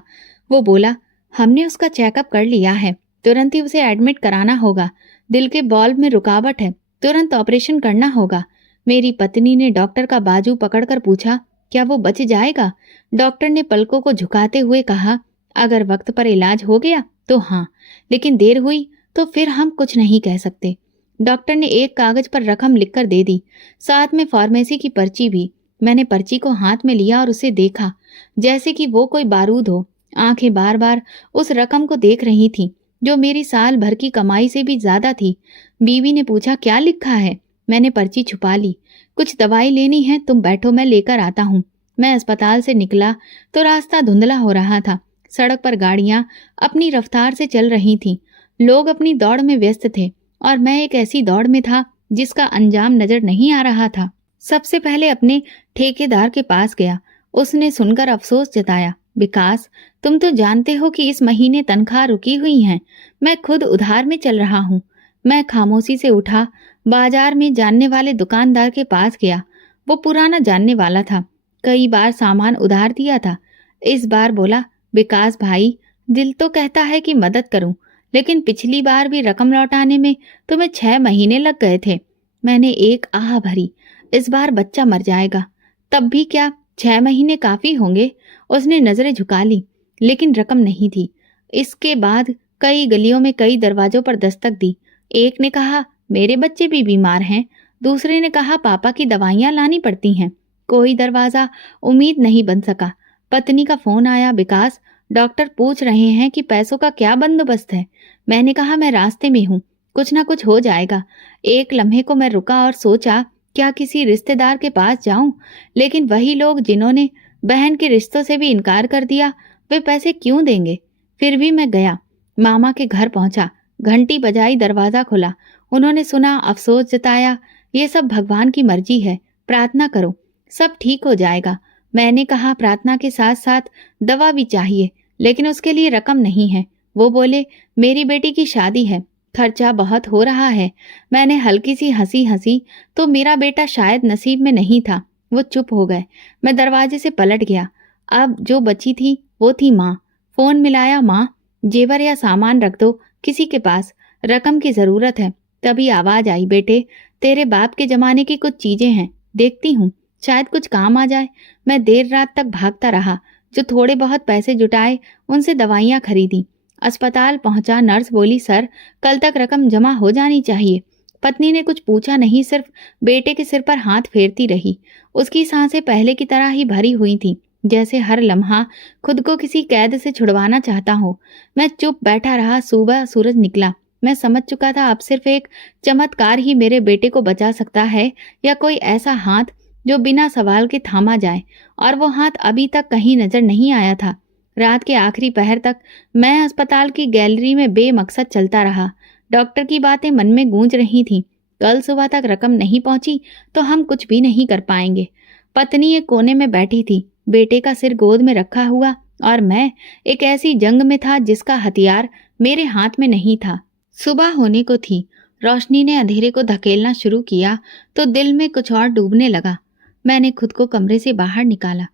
वो बोला, हमने उसका चेकअप कर लिया है, तुरंत ही उसे एडमिट कराना होगा। दिल के बॉल्व में रुकावट है, तुरंत ऑपरेशन करना होगा। मेरी पत्नी ने डॉक्टर का बाजू पकड़कर पूछा, क्या वो बच जाएगा? डॉक्टर ने पलकों को झुकाते हुए कहा, अगर वक्त पर इलाज हो गया तो हाँ, लेकिन देर हुई तो फिर हम कुछ नहीं कह सकते। डॉक्टर ने एक कागज पर रकम लिखकर दे दी, साथ में फार्मेसी की पर्ची भी। मैंने पर्ची को हाथ में लिया और उसे देखा, जैसे कि वो कोई बारूद हो। आंखें बार बार उस रकम को देख रही थीं, जो मेरी साल भर की कमाई से भी ज्यादा थी। बीवी ने पूछा, क्या लिखा है? मैंने पर्ची छुपा ली। कुछ दवाई लेनी है, तुम बैठो, मैं लेकर आता हूँ। मैं अस्पताल से निकला तो रास्ता धुंधला हो रहा था। सड़क पर गाड़ियां अपनी रफ्तार से चल रही थीं। लोग अपनी दौड़ में व्यस्त थे और मैं एक ऐसी दौड़ में था जिसका अंजाम नजर नहीं आ रहा था। सबसे पहले अपने ठेकेदार के पास गया। उसने सुनकर अफसोस जताया, विकास, तुम तो जानते हो कि इस महीने तनख्वाह रुकी हुई है। मैं खुद उधार में चल रहा हूँ। मैं खामोशी से उठा, बाजार में जानने वाले दुकानदार के पास गया। वो पुराना जानने वाला था, कई बार सामान उधार दिया था। इस बार बोला, विकास भाई, दिल तो कहता है कि मदद करूं, लेकिन पिछली बार भी रकम लौटाने में तुम्हें 6 महीने लग गए थे। मैंने एक आह भरी, इस बार बच्चा मर जाएगा। तब भी क्या 6 महीने काफी होंगे? उसने नजरें झुका ली, लेकिन रकम नहीं थी। इसके बाद कई गलियों में कई दरवाजों पर दस्तक दी। एक ने कहा, मेरे बच्चे भी बीमार हैं। दूसरे ने कहा, पापा की दवाइयां लानी पड़ती हैं। कोई दरवाजा उम्मीद नहीं बन सका। पत्नी का फोन आया, विकास, डॉक्टर पूछ रहे हैं कि पैसों का क्या बंदोबस्त है। मैंने कहा, मैं रास्ते में हूँ, कुछ ना कुछ हो जाएगा। एक लम्हे को मैं रुका और सोचा, क्या किसी रिश्तेदार के पास जाऊं? लेकिन वही लोग जिन्होंने बहन के रिश्तों से भी इनकार कर दिया, वे पैसे क्यों देंगे? फिर भी मैं गया। मामा के घर पहुंचा, घंटी बजाई, दरवाजा खुला। उन्होंने सुना, अफसोस जताया, ये सब भगवान की मर्जी है, प्रार्थना करो, सब ठीक हो जाएगा। मैंने कहा, प्रार्थना के साथ साथ दवा भी चाहिए, लेकिन उसके लिए रकम नहीं है। वो बोले, मेरी बेटी की शादी है, खर्चा बहुत हो रहा है। मैंने हल्की सी हंसी हंसी तो मेरा बेटा शायद नसीब में नहीं था। वो चुप हो गए। मैं दरवाजे से पलट गया। अब जो बची थी वो थी माँ। फोन मिलाया, माँ, जेवर या सामान रख दो किसी के पास, रकम की जरूरत है। तभी आवाज आई, बेटे, तेरे बाप के जमाने की कुछ चीजें हैं, देखती हूँ, शायद कुछ काम आ जाए। मैं देर रात तक भागता रहा। जो थोड़े बहुत पैसे जुटाए उनसे दवाइयाँ खरीदी। अस्पताल पहुंचा, नर्स बोली, सर कल तक रकम जमा हो जानी चाहिए। पत्नी ने कुछ पूछा नहीं, सिर्फ बेटे के सिर पर हाथ फेरती रही। उसकी सांसें पहले की तरह ही भरी हुई थी, जैसे हर लम्हा खुद को किसी कैद से छुड़वाना चाहता हो। मैं चुप बैठा रहा। सुबह सूरज निकला। मैं समझ चुका था अब सिर्फ एक चमत्कार ही मेरे बेटे को बचा सकता है, या कोई ऐसा हाथ जो बिना सवाल के थामा जाए। और वो हाथ अभी तक कहीं नजर नहीं आया था। रात के आखिरी पहर तक मैं अस्पताल की गैलरी में बेमकसद चलता रहा। डॉक्टर की बातें मन में गूंज रही थीं। कल सुबह तक रकम नहीं पहुंची तो हम कुछ भी नहीं कर पाएंगे। पत्नी एक कोने में बैठी थी, बेटे का सिर गोद में रखा हुआ, और मैं एक ऐसी जंग में था जिसका हथियार मेरे हाथ में नहीं था। सुबह होने को थी। रोशनी ने अंधेरे को धकेलना शुरू किया तो दिल में कुछ और डूबने लगा। मैंने खुद को कमरे से बाहर निकाला,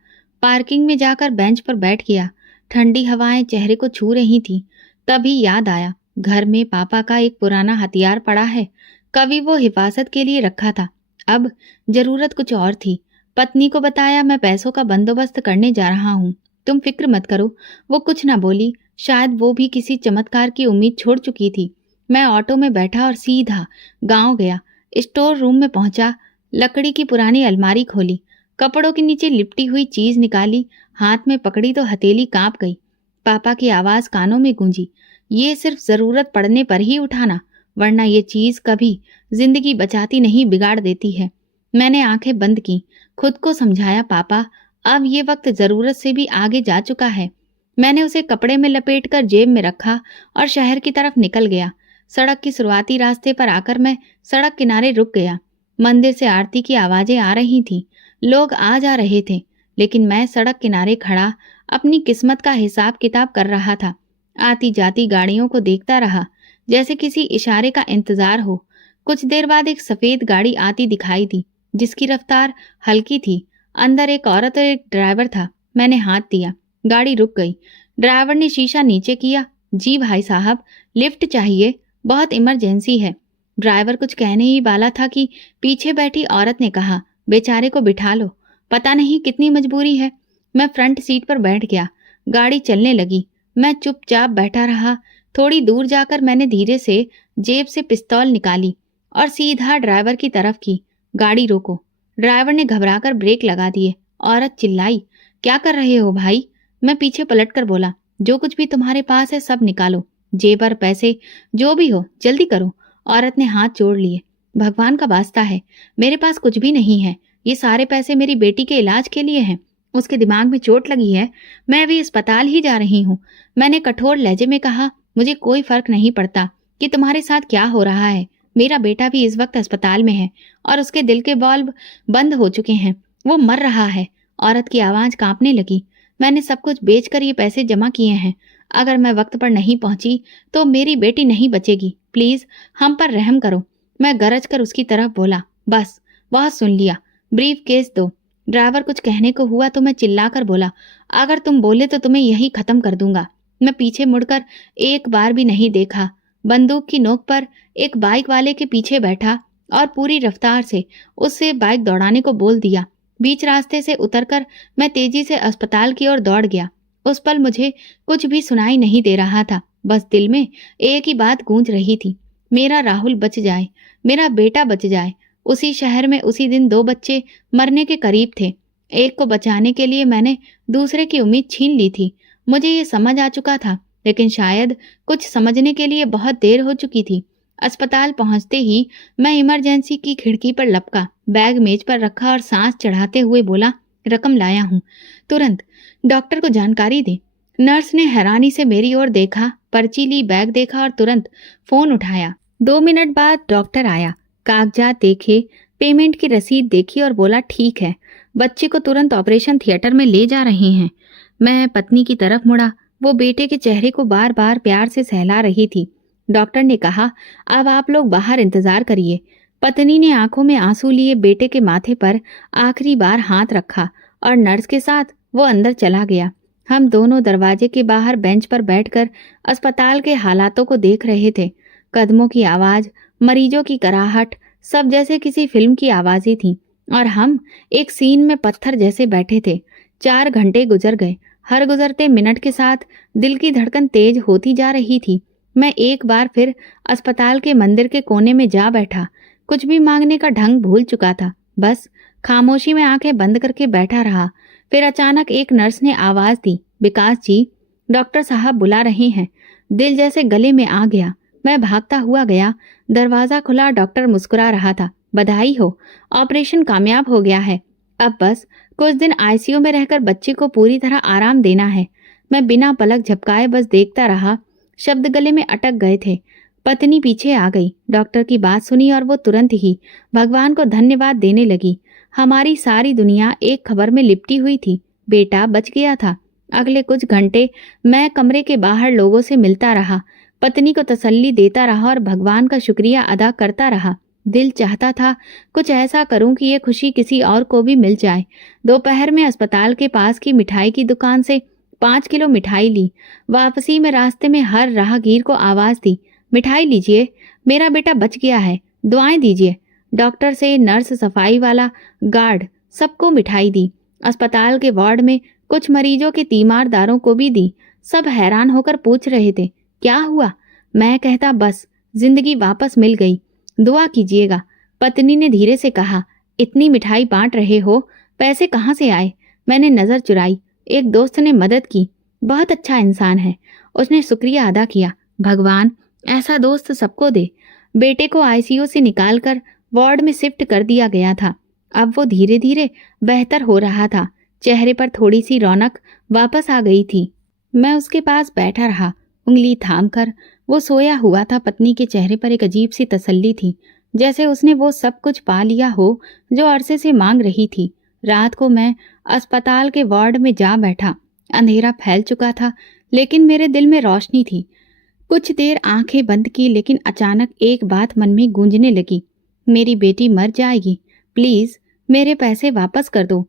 पार्किंग में जाकर बेंच पर बैठ गया। ठंडी हवाएं चेहरे को छू रही थी। तभी याद आया, घर में पापा का एक पुराना हथियार पड़ा है। कभी वो हिफाजत के लिए रखा था, अब जरूरत कुछ और थी। पत्नी को बताया, मैं पैसों का बंदोबस्त करने जा रहा हूँ, तुम फिक्र मत करो। वो कुछ न बोली। शायद वो भी किसी चमत्कार की उम्मीद छोड़ चुकी थी। मैं ऑटो में बैठा और सीधा गांव गया। स्टोर रूम में पहुंचा, लकड़ी की पुरानी अलमारी खोली, कपड़ों के नीचे लिपटी हुई चीज निकाली, हाथ में पकड़ी तो हथेली कांप गई। पापा की आवाज कानों में गूंजी, ये सिर्फ जरूरत पड़ने पर ही उठाना, वरना ये चीज कभी जिंदगी बचाती नहीं, बिगाड़ देती है। मैंने आंखें बंद की, खुद को समझाया, पापा अब ये वक्त जरूरत से भी आगे जा चुका है। मैंने उसे कपड़े में लपेटकर जेब में रखा और शहर की तरफ निकल गया। सड़क की शुरुआती रास्ते पर आकर मैं सड़क किनारे रुक गया। मंदिर से आरती की आवाजें आ रही थीं, लोग आ जा रहे थे, लेकिन मैं सड़क किनारे खड़ा अपनी किस्मत का हिसाब किताब कर रहा था। आती जाती गाड़ियों को देखता रहा, जैसे किसी इशारे का इंतजार हो। कुछ देर बाद एक सफेद गाड़ी आती दिखाई दी, जिसकी रफ्तार हल्की थी। अंदर एक औरत और एक ड्राइवर था। मैंने हाथ दिया, गाड़ी रुक गई। ड्राइवर ने शीशा नीचे किया। जी भाई साहब, लिफ्ट चाहिए, बहुत इमरजेंसी है। ड्राइवर कुछ कहने ही वाला था कि पीछे बैठी औरत ने कहा, बेचारे को बिठा लो, पता नहीं कितनी मजबूरी है। मैं फ्रंट सीट पर बैठ गया। गाड़ी चलने लगी। मैं चुपचाप बैठा रहा। थोड़ी दूर जाकर मैंने धीरे से जेब से पिस्तौल निकाली और सीधा ड्राइवर की तरफ की। गाड़ी रोको। ड्राइवर ने घबराकर ब्रेक लगा दिए। औरत चिल्लाई, क्या कर रहे हो भाई? मैं पीछे पलटकर बोला, जो कुछ भी तुम्हारे पास है सब निकालो, जेबर, पैसे, जो भी हो, जल्दी करो। औरत ने हाथ जोड़ लिए। भगवान का वास्ता है, मेरे पास कुछ भी नहीं है। ये सारे पैसे मेरी बेटी के इलाज के लिए हैं। उसके दिमाग में चोट लगी है, मैं अभी अस्पताल ही जा रही हूँ। मैंने कठोर लहजे में कहा, मुझे कोई फर्क नहीं पड़ता कि तुम्हारे साथ क्या हो रहा है। मेरा बेटा भी इस वक्त अस्पताल में है और उसके दिल के बल्ब बंद हो चुके हैं, वो मर रहा है। औरत की आवाज कांपने लगी। मैंने सब कुछ बेचकर ये पैसे जमा किए हैं। अगर मैं वक्त पर नहीं पहुंची तो मेरी बेटी नहीं बचेगी। प्लीज हम पर रहम करो। मैं गरज कर उसकी तरफ बोला, बस बहुत सुन लिया, ब्रीफ केस दो। ड्राइवर कुछ कहने को हुआ तो मैं चिल्लाकर बोला, अगर तुम बोले तो तुम्हें यही खत्म कर दूंगा। मैं पीछे मुड़कर एक बार भी नहीं देखा। बंदूक की नोक पर एक बाइक वाले के पीछे बैठा और पूरी रफ्तार से उससे बाइक दौड़ाने को बोल दिया। बीच रास्ते से उतरकर मैं तेजी से अस्पताल की ओर दौड़ गया। उस पल मुझे कुछ भी सुनाई नहीं दे रहा था, बस दिल में एक ही बात गूंज रही थी, मेरा राहुल बच जाए, मेरा बेटा बच जाए। उसी शहर में उसी दिन 2 बच्चे मरने के करीब थे। एक को बचाने के लिए मैंने दूसरे की उम्मीद छीन ली थी। मुझे ये समझ आ चुका था, लेकिन शायद कुछ समझने के लिए बहुत देर हो चुकी थी। अस्पताल पहुंचते ही मैं इमरजेंसी की खिड़की पर लपका, बैग मेज पर रखा और सांस चढ़ाते हुए बोला, रकम लाया हूँ, तुरंत डॉक्टर को जानकारी दे। नर्स ने हैरानी से मेरी ओर देखा, पर्ची ली, बैग देखा और तुरंत फोन उठाया। 2 मिनट बाद डॉक्टर आया, कागजात देखे, पेमेंट की रसीद देखी और बोला, ठीक है, बच्चे को तुरंत ऑपरेशन थिएटर में ले जा रहे हैं। मैं पत्नी की तरफ मुड़ा, वो बेटे के चेहरे को बार बार प्यार से सहला रही थी। डॉक्टर ने कहा, अब आप लोग बाहर इंतजार करिए। पत्नी ने आंखों में आंसू लिए बेटे के माथे पर आखिरी बार हाथ रखा और नर्स के साथ वो अंदर चला गया। हम दोनों दरवाजे के बाहर बेंच पर बैठकर अस्पताल के हालातों को देख रहे थे। कदमों की आवाज, मरीजों की कराहट, सब जैसे किसी फिल्म की आवाजें थीं और हम एक सीन में पत्थर जैसे बैठे थे। 4 घंटे गुजर गए। हर गुजरते मिनट के साथ दिल की धड़कन तेज होती जा रही थी। मैं एक बार फिर अस्पताल के मंदिर के कोने में जा बैठा। कुछ भी मांगने का ढंग भूल चुका था। बस खामोशी में आंखें बंद करके बैठा रहा। फिर अचानक एक नर्स ने आवाज दी, विकास जी, डॉक्टर साहब बुला रहे हैं। दिल जैसे गले में आ गया। मैं भागता हुआ गया। दरवाजा खुला, डॉक्टर मुस्कुरा रहा था। बधाई हो, ऑपरेशन कामयाब हो गया है। अब बस कुछ दिन आईसीयू में रहकर बच्चे को पूरी तरह आराम देना है। मैं बिना पलक झपकाए बस देखता रहा। शब्द गले में अटक गए थे। पत्नी पीछे आ गई, डॉक्टर की बात सुनी और वो तुरंत ही भगवान को धन्यवाद देने लगी। हमारी सारी दुनिया एक खबर में लिपटी हुई थी, बेटा बच गया था। अगले कुछ घंटे मैं कमरे के बाहर लोगों से मिलता रहा, पत्नी को तसल्ली देता रहा और भगवान का शुक्रिया अदा करता रहा। दिल चाहता था कुछ ऐसा करूं कि ये खुशी किसी और को भी मिल जाए। दोपहर में अस्पताल के पास की मिठाई की दुकान से 5 किलो मिठाई ली। वापसी में रास्ते में हर राहगीर को आवाज दी, मिठाई लीजिए, मेरा बेटा बच गया है, दुआएं दीजिए। डॉक्टर से नर्स, सफाई वाला, गार्ड, सबको मिठाई दी। अस्पताल के वार्ड में कुछ मरीजों के तीमारदारों को भी दी। सब हैरान होकर पूछ रहे थे, क्या हुआ? मैं कहता, बस जिंदगी वापस मिल गई, दुआ कीजिएगा। पत्नी ने धीरे से कहा, इतनी मिठाई बांट रहे हो, पैसे कहाँ से आए? मैंने नजर चुराई। एक दोस्त ने मदद की, बहुत अच्छा इंसान है। उसने शुक्रिया अदा किया। भगवान ऐसा दोस्त सबको दे। बेटे को आईसीयू से निकालकर वार्ड में शिफ्ट कर दिया गया था। अब वो धीरे धीरे बेहतर हो रहा था। चेहरे पर थोड़ी सी रौनक वापस आ गई थी। मैं उसके पास बैठा रहा, उंगली थाम कर। वो सोया हुआ था। पत्नी के चेहरे पर एक अजीब सी तसल्ली थी, जैसे उसने वो सब कुछ पा लिया हो जो अरसे से मांग रही थी। रात को मैं अस्पताल के वार्ड में जा बैठा। अंधेरा फैल चुका था, लेकिन मेरे दिल में रोशनी थी। कुछ देर आंखें बंद की, लेकिन अचानक एक बात मन में गूंजने लगी, मेरी बेटी मर जाएगी, प्लीज मेरे पैसे वापस कर दो।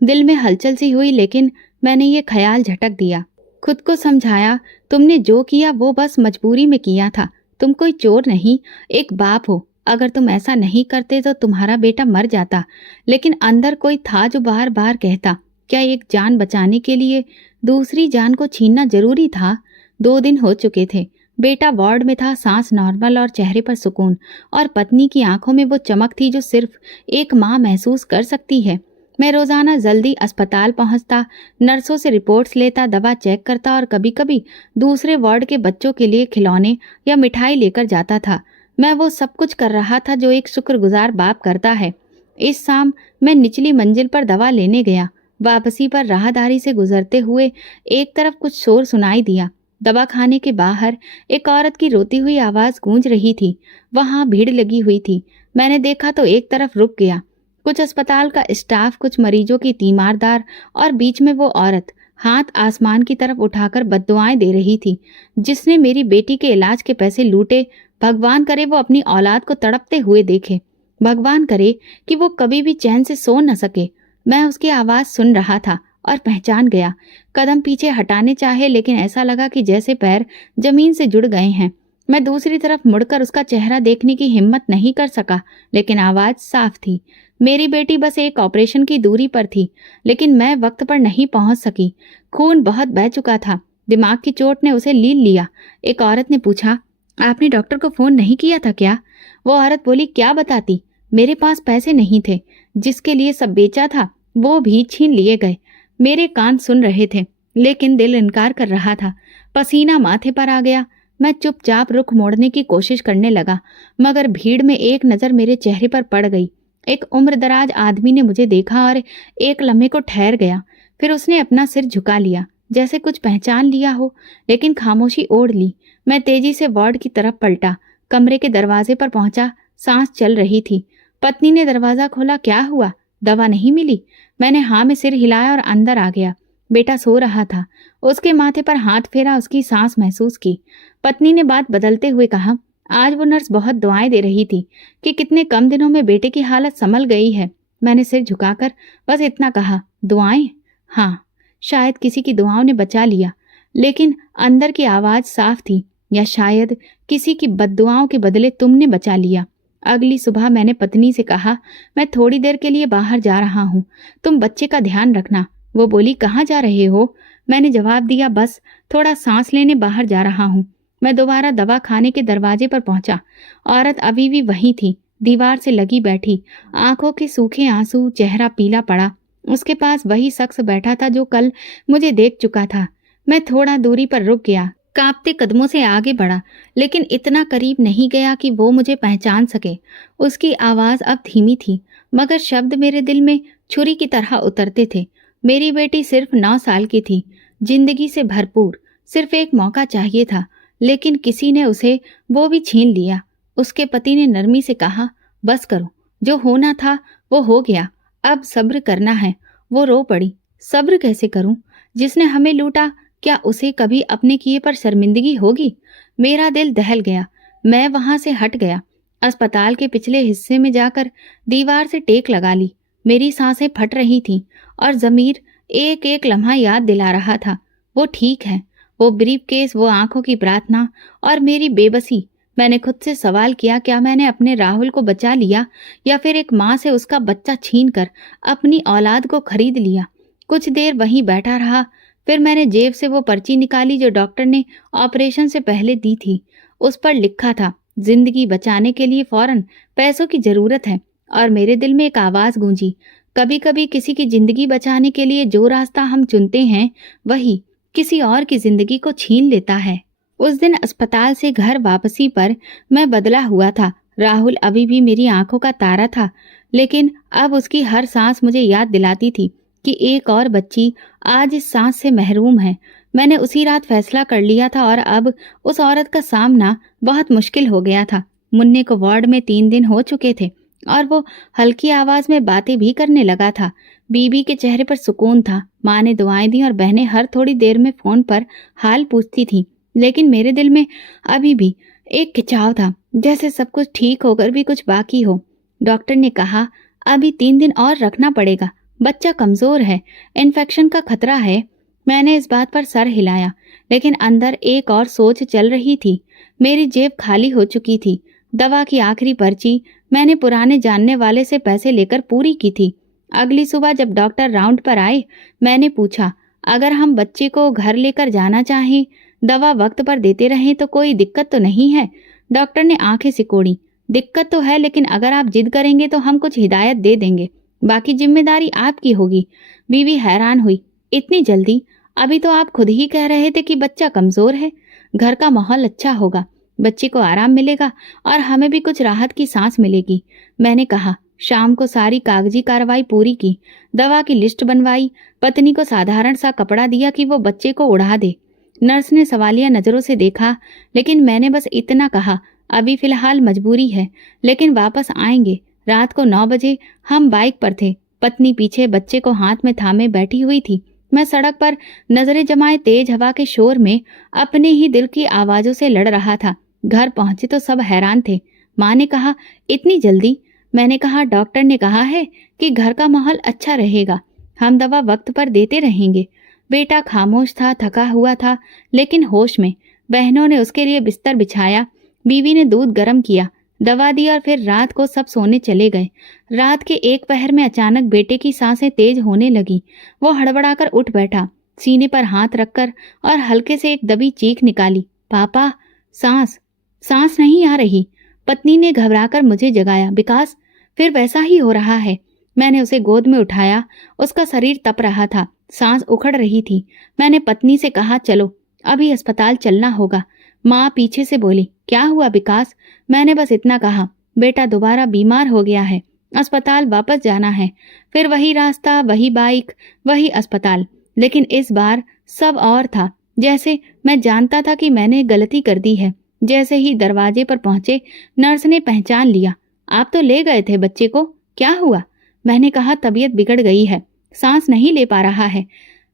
दिल में हलचल सी हुई, लेकिन मैंने ये ख्याल झटक दिया। खुद को समझाया, तुमने जो किया वो बस मजबूरी में किया था। तुम कोई चोर नहीं, एक बाप हो। अगर तुम ऐसा नहीं करते तो तुम्हारा बेटा मर जाता। लेकिन अंदर कोई था जो बार बार कहता, क्या एक जान बचाने के लिए दूसरी जान को छीनना जरूरी था? 2 दिन हो चुके थे। बेटा वार्ड में था, सांस नॉर्मल और चेहरे पर सुकून, और पत्नी की आंखों में वो चमक थी जो सिर्फ एक माँ महसूस कर सकती है। मैं रोजाना जल्दी अस्पताल पहुंचता, नर्सों से रिपोर्ट्स लेता, दवा चेक करता और कभी कभी दूसरे वार्ड के बच्चों के लिए खिलौने या मिठाई लेकर जाता था। मैं वो सब कुछ कर रहा था जो एक शुक्रगुजार बाप करता है। इस शाम मैं निचली मंजिल पर दवा लेने गया। वापसी पर राहदारी से गुजरते हुए एक तरफ कुछ शोर सुनाई दिया। दवा खाने के बाहर एक औरत की रोती हुई आवाज गूंज रही थी। वहां भीड़ लगी हुई थी। मैंने देखा तो एक तरफ रुक गया। कुछ अस्पताल का स्टाफ, कुछ मरीजों की तीमारदार, और बीच में वो औरत हाथ आसमान की तरफ उठाकर बद्दुआएं दे रही थी। जिसने मेरी बेटी के इलाज के पैसे लूटे, भगवान करे वो अपनी औलाद को तड़पते हुए देखे। भगवान करे कि वो कभी भी चैन से सो न सके। मैं उसकी आवाज सुन रहा था और पहचान गया। कदम पीछे हटाने चाहे, लेकिन ऐसा लगा कि जैसे पैर जमीन से जुड़ गए हैं। मैं दूसरी तरफ मुड़कर उसका चेहरा देखने की हिम्मत नहीं कर सका, लेकिन आवाज साफ थी। मेरी बेटी बस एक ऑपरेशन की दूरी पर थी, लेकिन मैं वक्त पर नहीं पहुंच सकी। खून बहुत बह चुका था। दिमाग की चोट ने उसे लील लिया। एक औरत ने पूछा, आपने डॉक्टर को फोन नहीं किया था क्या? वो औरत बोली, क्या बताती, मेरे पास पैसे नहीं थे। जिसके लिए सब बेचा था वो भी छीन लिए गए। मेरे कान सुन रहे थे, लेकिन दिल इनकार कर रहा था। पसीना माथे पर आ गया। मैं चुपचाप रुख मोड़ने की कोशिश करने लगा, मगर भीड़ में एक नजर मेरे चेहरे पर पड़ गई। एक उम्रदराज आदमी ने मुझे देखा और एक लम्हे को ठहर गया। फिर उसने अपना सिर झुका लिया, जैसे कुछ पहचान लिया हो, लेकिन खामोशी ओढ़ ली। मैं तेजी से वार्ड की तरफ पलटा। कमरे के दरवाजे पर पहुंचा। सांस चल रही थी। पत्नी ने दरवाजा खोला, क्या हुआ, दवा नहीं मिली? मैंने हाँ में सिर हिलाया और अंदर आ गया। बेटा सो रहा था। उसके माथे पर हाथ फेरा, उसकी सांस महसूस की। पत्नी ने बात बदलते हुए कहा, आज वो नर्स बहुत दुआएं दे रही थी कि कितने कम दिनों में बेटे की हालत संभल गई है। मैंने सिर झुकाकर बस इतना कहा, दुआएं? हाँ, शायद किसी की दुआओं ने बचा लिया। लेकिन अंदर की आवाज साफ थी, या शायद किसी की बद्दुआओं के बदले तुमने बचा लिया। अगली सुबह मैंने पत्नी से कहा, मैं थोड़ी देर के लिए बाहर जा रहा हूँ, तुम बच्चे का ध्यान रखना। वो बोली, कहाँ जा रहे हो? मैंने जवाब दिया, बस थोड़ा सांस लेने बाहर जा रहा हूँ। मैं दोबारा दवा खाने के दरवाजे पर पहुंचा। औरत अभी भी वही थी, दीवार से लगी बैठी, आंखों के सूखे आंसू, चेहरा पीला पड़ा। उसके पास वही शख्स बैठा था जो कल मुझे देख चुका था। मैं थोड़ा दूरी पर रुक गया, कांपते कदमों से आगे बढ़ा, लेकिन इतना करीब नहीं गया कि वो मुझे पहचान सके। उसकी आवाज अब धीमी थी, मगर शब्द मेरे दिल में छुरी की तरह उतरते थे। मेरी बेटी सिर्फ 9 साल की थी, जिंदगी से भरपूर, सिर्फ एक मौका चाहिए था, लेकिन किसी ने उसे वो भी छीन लिया। उसके पति ने नरमी से कहा, बस करो, जो होना था वो हो गया, अब सब्र करना है। वो रो पड़ी, सब्र कैसे करूं? जिसने हमें लूटा, क्या उसे कभी अपने किए पर शर्मिंदगी होगी? मेरा दिल दहल गया। मैं वहां से हट गया। अस्पताल के पिछले हिस्से में जाकर दीवार से टेक लगा ली। मेरी सांसें फट रही थीं और ज़मीर एक एक लम्हा याद दिला रहा था, वो ठीक है। वो ब्रीफकेस, वो आंखों की प्रार्थना और मेरी बेबसी। मैंने खुद से सवाल किया, क्या मैंने अपने राहुल को बचा लिया या फिर एक माँ से उसका बच्चा छीनकर अपनी औलाद को खरीद लिया? कुछ देर वहीं बैठा रहा, फिर मैंने जेब से वो पर्ची निकाली जो डॉक्टर ने ऑपरेशन से पहले दी थी। उस पर लिखा था, जिंदगी बचाने के लिए फौरन पैसों की जरूरत है। और मेरे दिल में एक आवाज गूंजी, कभी कभी किसी की जिंदगी बचाने के लिए जो रास्ता हम चुनते हैं, वही किसी और की जिंदगी को छीन लेता है। उस दिन अस्पताल से घर वापसी पर मैं बदला हुआ था। राहुल अभी भी मेरी आंखों का तारा था, लेकिन अब उसकी हर सांस मुझे याद दिलाती थी कि एक और बच्ची आज इस सांस से महरूम है। मैंने उसी रात फैसला कर लिया था और अब उस औरत का सामना बहुत मुश्किल हो गया था। मुन्ने को वार्ड में 3 दिन हो चुके थे और वो हल्की आवाज में बातें भी करने लगा था। बीबी के चेहरे पर सुकून था। माँ ने दुआएं दी और बहनें हर थोड़ी देर में फोन पर हाल पूछती थीं। लेकिन मेरे दिल में अभी भी एक खिंचाव था, जैसे सब कुछ ठीक होकर भी कुछ बाकी हो। डॉक्टर ने कहा, अभी 3 दिन और रखना पड़ेगा, बच्चा कमजोर है, इन्फेक्शन का खतरा है। मैंने इस बात पर सर हिलाया, लेकिन अंदर एक और सोच चल रही थी। मेरी जेब खाली हो चुकी थी। दवा की आखिरी पर्ची मैंने पुराने जानने वाले से पैसे लेकर पूरी की थी। अगली सुबह जब डॉक्टर राउंड पर आए, मैंने पूछा, अगर हम बच्चे को घर लेकर जाना चाहें, दवा वक्त पर देते रहें तो कोई दिक्कत तो नहीं है? डॉक्टर ने आंखें सिकोड़ी, दिक्कत तो है, लेकिन अगर आप जिद करेंगे तो हम कुछ हिदायत दे देंगे, बाकी जिम्मेदारी आपकी होगी। बीवी हैरान हुई, इतनी जल्दी? अभी तो आप खुद ही कह रहे थे कि बच्चा कमजोर है। घर का माहौल अच्छा होगा, बच्चे को आराम मिलेगा और हमें भी कुछ राहत की सांस मिलेगी। मैंने कहा। शाम को सारी कागजी कार्रवाई पूरी की, दवा की लिस्ट बनवाई, पत्नी को साधारण सा कपड़ा दिया कि वो बच्चे को उड़ा दे। नर्स ने सवालिया नजरों से देखा, लेकिन मैंने बस इतना कहा, अभी फिलहाल मजबूरी है, लेकिन वापस आएंगे। रात को 9 बजे हम बाइक पर थे। पत्नी पीछे बच्चे को हाथ में थामे बैठी हुई थी। मैं सड़क पर नजरें जमाए तेज हवा के शोर में अपने ही दिल की आवाजों से लड़ रहा था। घर पहुंचे तो सब हैरान थे। माँ ने कहा, इतनी जल्दी? मैंने कहा, डॉक्टर ने कहा है कि घर का माहौल अच्छा रहेगा, हम दवा वक्त पर देते रहेंगे। बेटा खामोश था, थका हुआ था, लेकिन होश में। बहनों ने उसके लिए बिस्तर बिछाया, बीवी ने दूध गर्म किया, दवा दी और फिर रात को सब सोने चले गए। रात के एक पहर में अचानक बेटे की सांसें तेज होने लगी। वो हड़बड़ाकर उठ बैठा, सीने पर हाथ रखकर, और हल्के से एक दबी चीख निकाली, पापा, सांस सांस नहीं आ रही। पत्नी ने घबराकर मुझे जगाया, विकास, फिर वैसा ही हो रहा है। मैंने उसे गोद में उठाया, उसका शरीर तप रहा था, सांस उखड़ रही थी। मैंने पत्नी से कहा, चलो अभी अस्पताल चलना होगा। माँ पीछे से बोली, क्या हुआ विकास? मैंने बस इतना कहा, बेटा दोबारा बीमार हो गया है, अस्पताल वापस जाना है। फिर वही रास्ता, वही बाइक, वही अस्पताल, लेकिन इस बार सब और था। जैसे मैं जानता था कि मैंने गलती कर दी है। जैसे ही दरवाजे पर पहुंचे, नर्स ने पहचान लिया, आप तो ले गए थे बच्चे को, क्या हुआ? मैंने कहा, तबीयत बिगड़ गई है, सांस नहीं ले पा रहा है।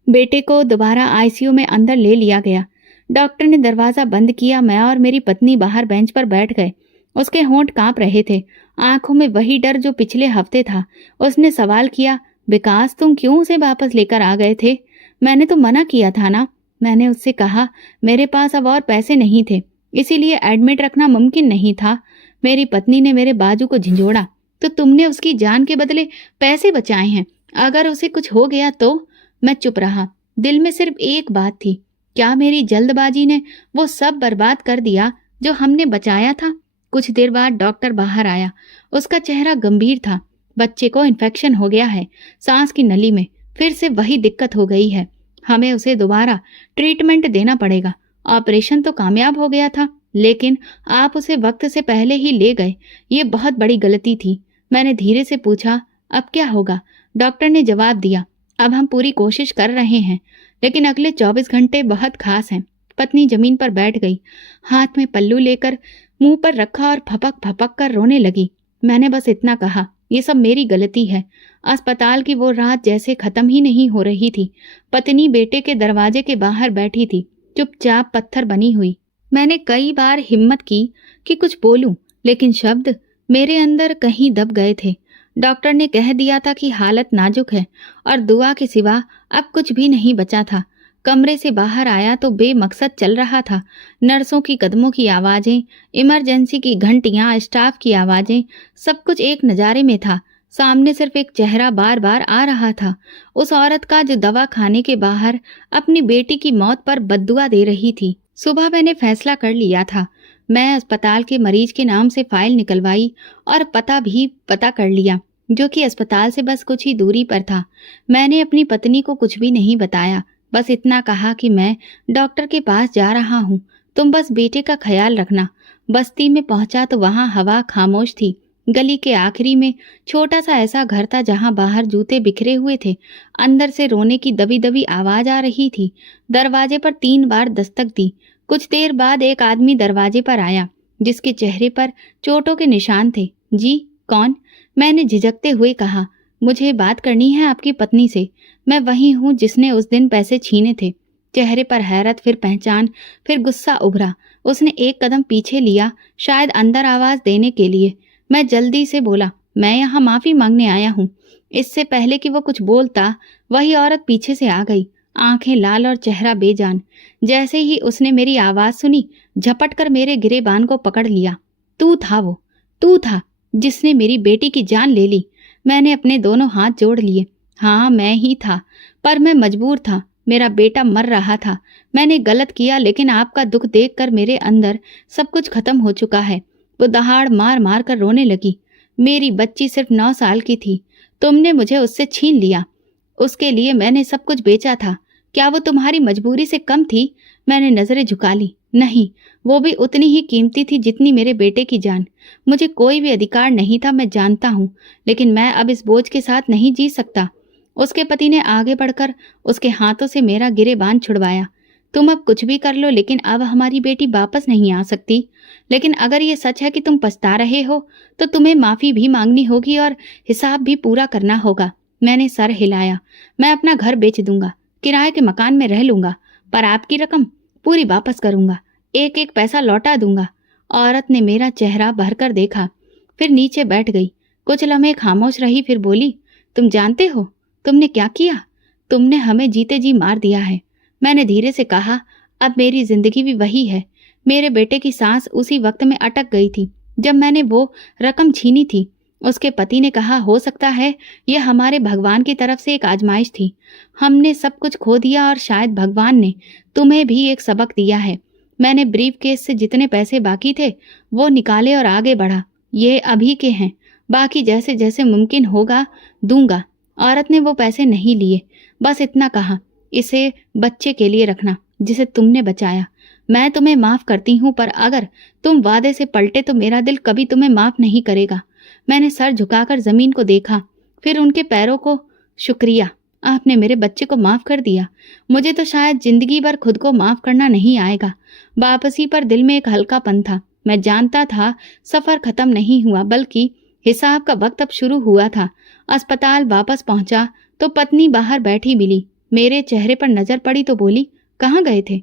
बेटे को दोबारा आईसीयू में अंदर ले लिया गया। डॉक्टर ने दरवाजा बंद किया। मैं और मेरी पत्नी बाहर बेंच पर बैठ गए। उसके होंठ कांप रहे थे, आंखों में वही डर जो पिछले हफ्ते था। उसने सवाल किया, विकास, तुम क्यों उसे वापस लेकर आ गए थे? मैंने तो मना किया था ना। मैंने उससे कहा, मेरे पास अब और पैसे नहीं थे, इसीलिए एडमिट रखना मुमकिन नहीं था। मेरी पत्नी ने मेरे बाजू को झंझोड़ा, तो तुमने उसकी जान के बदले पैसे बचाए हैं, अगर उसे कुछ हो गया तो? मैं चुप रहा। दिल में सिर्फ एक बात थी, क्या मेरी जल्दबाजी ने वो सब बर्बाद कर दिया जो हमने बचाया था? कुछ देर बाद डॉक्टर बाहर आया। उसका चेहरा गंभीर था। बच्चे को इन्फेक्शन हो गया है, सांस की नली में फिर से वही दिक्कत हो गई है। हमें उसे दोबारा ट्रीटमेंट देना पड़ेगा। ऑपरेशन तो कामयाब हो गया था, लेकिन आप उसे वक्त से पहले ही ले गए। ये बहुत बड़ी गलती थी। मैंने धीरे से पूछा, अब क्या होगा? डॉक्टर ने जवाब दिया, अब हम पूरी कोशिश कर रहे हैं, लेकिन अगले 24 घंटे बहुत खास हैं। पत्नी जमीन पर बैठ गई, हाथ में पल्लू लेकर मुंह पर रखा और फपक फपक कर रोने लगी। मैंने बस इतना कहा, ये सब मेरी गलती है। अस्पताल की वो रात जैसे खत्म ही नहीं हो रही थी। पत्नी बेटे के दरवाजे के बाहर बैठी थी, चुपचाप पत्थर बनी हुई। मैंने कई बार हिम्मत की कि कुछ बोलूं, लेकिन शब्द मेरे अंदर कहीं दब गए थे। डॉक्टर ने कह दिया था कि हालत नाजुक है और दुआ के सिवा अब कुछ भी नहीं बचा था। कमरे से बाहर आया तो बेमकसद चल रहा था। नर्सों की कदमों की आवाजें, इमरजेंसी की घंटियां, स्टाफ की आवाजें, सब कुछ एक नज़ारे में था। सामने सिर्फ एक चेहरा बार बार आ रहा था, उस औरत का जो दवा खाने के बाहर अपनी बेटी की मौत पर बद्दुआ दे रही थी। सुबह मैंने फैसला कर लिया था। मैं अस्पताल के मरीज के नाम से फाइल निकलवाई और पता भी पता कर लिया, जो कि अस्पताल से बस कुछ ही दूरी पर था। मैंने अपनी पत्नी को कुछ भी नहीं बताया, बस इतना कहा कि मैं डॉक्टर के पास जा रहा हूँ, तुम बस बेटे का ख्याल रखना। बस्ती में पहुंचा तो वहां हवा खामोश थी। गली के आखिरी में छोटा सा ऐसा घर था जहां बाहर जूते बिखरे हुए थे। अंदर से रोने की दबी दबी आवाज आ रही थी। दरवाजे पर 3 बार दस्तक दी। कुछ देर बाद एक आदमी दरवाजे पर आया, जिसके चेहरे पर चोटों के निशान थे। जी, कौन? मैंने झिझकते हुए कहा, मुझे बात करनी है आपकी पत्नी से। मैं वही हूँ जिसने उस दिन पैसे छीने थे। चेहरे पर हैरत, फिर पहचान, फिर गुस्सा उभरा। उसने एक कदम पीछे लिया, शायद अंदर आवाज देने के लिए। मैं जल्दी से बोला, मैं यहाँ माफी मांगने आया हूँ। इससे पहले कि वो कुछ बोलता, वही औरत पीछे से आ गई, आंखें लाल और चेहरा बेजान। जैसे ही उसने मेरी आवाज सुनी, झपट कर मेरे गिरेबान को पकड़ लिया। तू था वो, तू था जिसने मेरी बेटी की जान ले ली। मैंने अपने दोनों हाथ जोड़ लिए। हाँ, मैं ही था, पर मैं मजबूर था। मेरा बेटा मर रहा था। मैंने गलत किया, लेकिन आपका दुख देखकर मेरे अंदर सब कुछ खत्म हो चुका है। वो दहाड़ मार मार कर रोने लगी। मेरी बच्ची सिर्फ 9 साल की थी। तुमने मुझे उससे छीन लिया। उसके लिए मैंने सब कुछ बेचा था। क्या वो तुम्हारी मजबूरी से कम थी? मैंने नजरें झुका ली। नहीं, वो भी उतनी ही कीमती थी जितनी मेरे बेटे की जान। मुझे कोई भी अधिकार नहीं था, मैं जानता हूँ, लेकिन मैं अब इस बोझ के साथ नहीं जी सकता। उसके पति ने आगे बढ़कर उसके हाथों से मेरा गिरेबान छुड़वाया। तुम अब कुछ भी कर लो, लेकिन अब हमारी बेटी वापस नहीं आ सकती। लेकिन अगर ये सच है कि तुम पछता रहे हो, तो तुम्हें माफी भी मांगनी होगी और हिसाब भी पूरा करना होगा। मैंने सर हिलाया। मैं अपना घर बेच दूंगा, किराए के मकान में रह लूंगा, पर आपकी रकम पूरी वापस करूंगा, एक एक पैसा लौटा दूंगा। औरत ने मेरा चेहरा भरकर देखा, फिर नीचे बैठ गई। कुछ लम्हे खामोश रही, फिर बोली, तुम जानते हो तुमने क्या किया? तुमने हमें जीते जी मार दिया है। मैंने धीरे से कहा, अब मेरी जिंदगी भी वही है। मेरे बेटे की सांस उसी वक्त में अटक गई थी जब मैंने वो रकम छीनी थी। उसके पति ने कहा, हो सकता है यह हमारे भगवान की तरफ से एक आजमाइश थी। हमने सब कुछ खो दिया और शायद भगवान ने तुम्हें भी एक सबक दिया है। मैंने ब्रीफ केस से जितने पैसे बाकी थे वो निकाले और आगे बढ़ा। ये अभी के हैं, बाकी जैसे जैसे मुमकिन होगा दूंगा। औरत ने वो पैसे नहीं लिए, बस इतना कहा, इसे बच्चे के लिए रखना जिसे तुमने बचाया। मैं तुम्हें माफ करती हूँ, पर अगर तुम वादे से पलटे तो मेरा दिल कभी तुम्हें माफ नहीं करेगा। मैंने सर झुकाकर जमीन को देखा, फिर उनके पैरों को। शुक्रिया, आपने मेरे बच्चे को माफ कर दिया। मुझे तो शायद जिंदगी भर खुद को माफ करना नहीं आएगा। वापसी पर दिल में एक हल्कापन था। मैं जानता था सफर खत्म नहीं हुआ, बल्कि हिसाब का वक्त अब शुरू हुआ था। अस्पताल वापस पहुंचा तो पत्नी बाहर बैठी मिली। मेरे चेहरे पर नजर पड़ी तो बोली, कहाँ गए थे?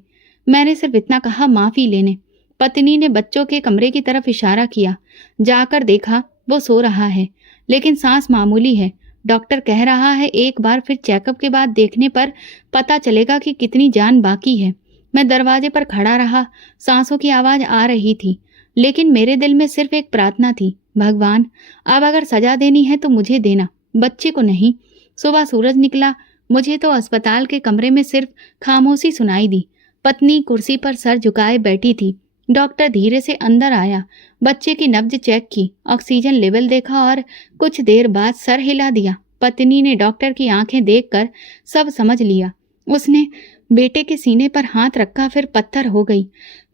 मैंने सिर्फ इतना कहा, माफी लेने। पत्नी ने बच्चों के कमरे की तरफ इशारा किया। जाकर देखा, वो सो रहा है, लेकिन सांस मामूली है। डॉक्टर कह रहा है एक बार फिर चेकअप के बाद देखने पर पता चलेगा कि कितनी जान बाकी है। मैं दरवाजे पर खड़ा रहा। सांसों की आवाज आ रही थी, लेकिन मेरे दिल में सिर्फ एक प्रार्थना थी, भगवान, अब अगर सजा देनी है तो मुझे देना, बच्चे को नहीं। सुबह सूरज निकला, मुझे तो अस्पताल के कमरे में सिर्फ खामोशी सुनाई दी। पत्नी कुर्सी पर सर झुकाए बैठी थी। डॉक्टर धीरे से अंदर आया, बच्चे की नब्ज चेक की, ऑक्सीजन लेवल देखा और कुछ देर बाद सर हिला दिया। पत्नी ने डॉक्टर की आंखें देखकर सब समझ लिया। उसने बेटे के सीने पर हाथ रखा, फिर पत्थर हो गई।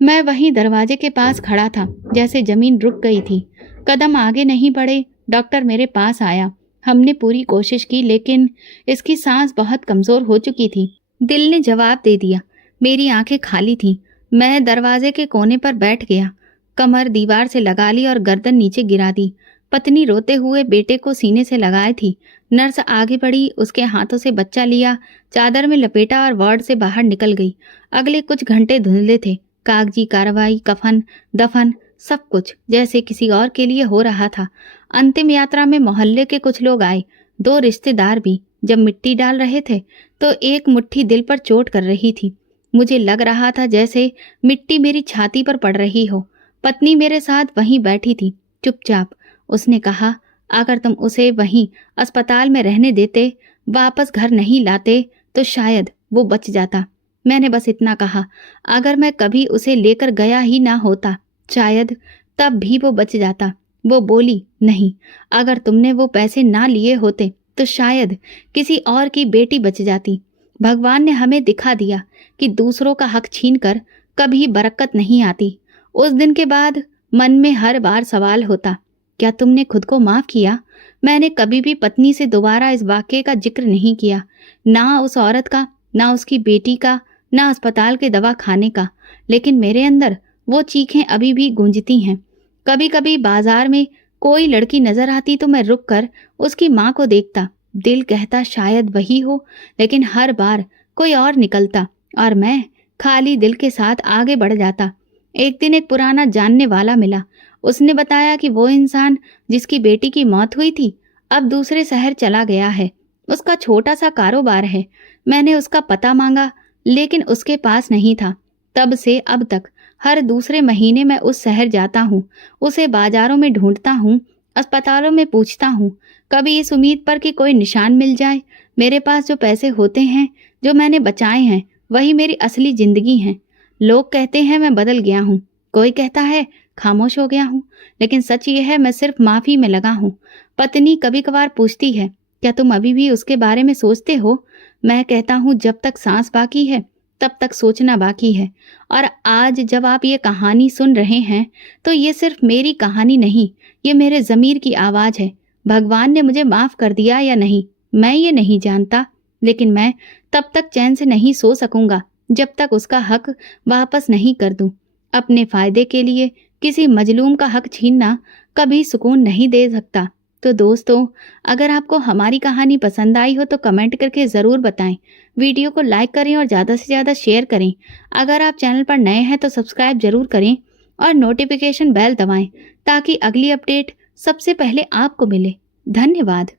मैं वहीं दरवाजे के पास खड़ा था, जैसे जमीन रुक गई थी। कदम आगे नहीं बढ़े। डॉक्टर मेरे पास आया। हमने पूरी कोशिश की, लेकिन इसकी सांस बहुत कमजोर हो चुकी थी। दिल ने जवाब दे दिया। मेरी आंखें खाली थीं। मैं दरवाजे के कोने पर बैठ गया, कमर दीवार से लगा ली और गर्दन नीचे गिरा दी। पत्नी रोते हुए बेटे को सीने से लगाए थी। नर्स आगे बढ़ी, उसके हाथों से बच्चा लिया, चादर में लपेटा और वार्ड से बाहर निकल गई। अगले कुछ घंटे धुंधले थे। कागजी कार्रवाई, कफन, दफन, सब कुछ जैसे किसी और के लिए हो रहा था। अंतिम यात्रा में मोहल्ले के कुछ लोग आए, 2 रिश्तेदार भी। जब मिट्टी डाल रहे थे तो एक मुट्ठी दिल पर चोट कर रही थी। मुझे लग रहा था जैसे मिट्टी मेरी छाती पर पड़ रही हो। पत्नी मेरे साथ वहीं बैठी थी, चुपचाप। उसने कहा, अगर तुम उसे वहीं अस्पताल में रहने देते, वापस घर नहीं लाते, तो शायद वो बच जाता। मैंने बस इतना कहा। अगर मैं कभी उसे लेकर गया ही ना होता, शायद तब भी वो बच जाता। वो बोली, नहीं, अगर तुमने वो पैसे ना लिए होते तो शायद किसी और की बेटी बच जाती। भगवान ने हमें दिखा दिया कि दूसरों का हक छीनकर कभी बरकत नहीं आती। उस दिन के बाद मन में हर बार सवाल होता, क्या तुमने खुद को माफ किया? मैंने कभी भी पत्नी से दोबारा इस वाकये का जिक्र नहीं किया, ना उस औरत का, ना उसकी बेटी का, ना अस्पताल के दवा खाने का। लेकिन मेरे अंदर वो चीखें अभी भी गूंजती हैं। कभी कभी बाजार में कोई लड़की नजर आती तो मैं रुक कर उसकी माँ को देखता। दिल कहता शायद वही हो, लेकिन हर बार कोई और निकलता और मैं खाली दिल के साथ आगे बढ़ जाता। एक दिन एक पुराना जानने वाला मिला। उसने बताया कि वो इंसान जिसकी बेटी की मौत हुई थी, अब दूसरे शहर चला गया है। उसका छोटा सा कारोबार है। मैंने उसका पता मांगा, लेकिन उसके पास नहीं था। तब से अब तक हर दूसरे महीने मैं उस शहर जाता हूँ, उसे बाजारों में ढूंढता हूँ, अस्पतालों में पूछता हूँ, कभी इस उम्मीद पर कि कोई निशान मिल जाए। मेरे पास जो पैसे होते हैं, जो मैंने बचाए हैं, वही मेरी असली जिंदगी है। लोग कहते हैं मैं बदल गया हूँ, कोई कहता है खामोश हो गया हूँ, लेकिन सच ये है मैं सिर्फ माफी में लगा हूँ। पत्नी कभी कभार पूछती है, क्या तुम अभी भी उसके बारे में सोचते हो? मैं कहता हूँ, जब तक सांस बाकी है तब तक सोचना बाकी है। और आज जब आप ये कहानी सुन रहे हैं तो ये सिर्फ मेरी कहानी नहीं, ये मेरे ज़मीर की आवाज़ है। भगवान ने मुझे माफ़ कर दिया या नहीं, मैं ये नहीं जानता, लेकिन मैं तब तक चैन से नहीं सो सकूंगा जब तक उसका हक वापस नहीं कर दूं। अपने फ़ायदे के लिए किसी मजलूम का हक छीनना कभी सुकून नहीं दे सकता। तो दोस्तों, अगर आपको हमारी कहानी पसंद आई हो तो कमेंट करके ज़रूर बताएं। वीडियो को लाइक करें और ज़्यादा से ज़्यादा शेयर करें। अगर आप चैनल पर नए हैं तो सब्सक्राइब ज़रूर करें और नोटिफिकेशन बेल दबाएं ताकि अगली अपडेट सबसे पहले आपको मिले। धन्यवाद।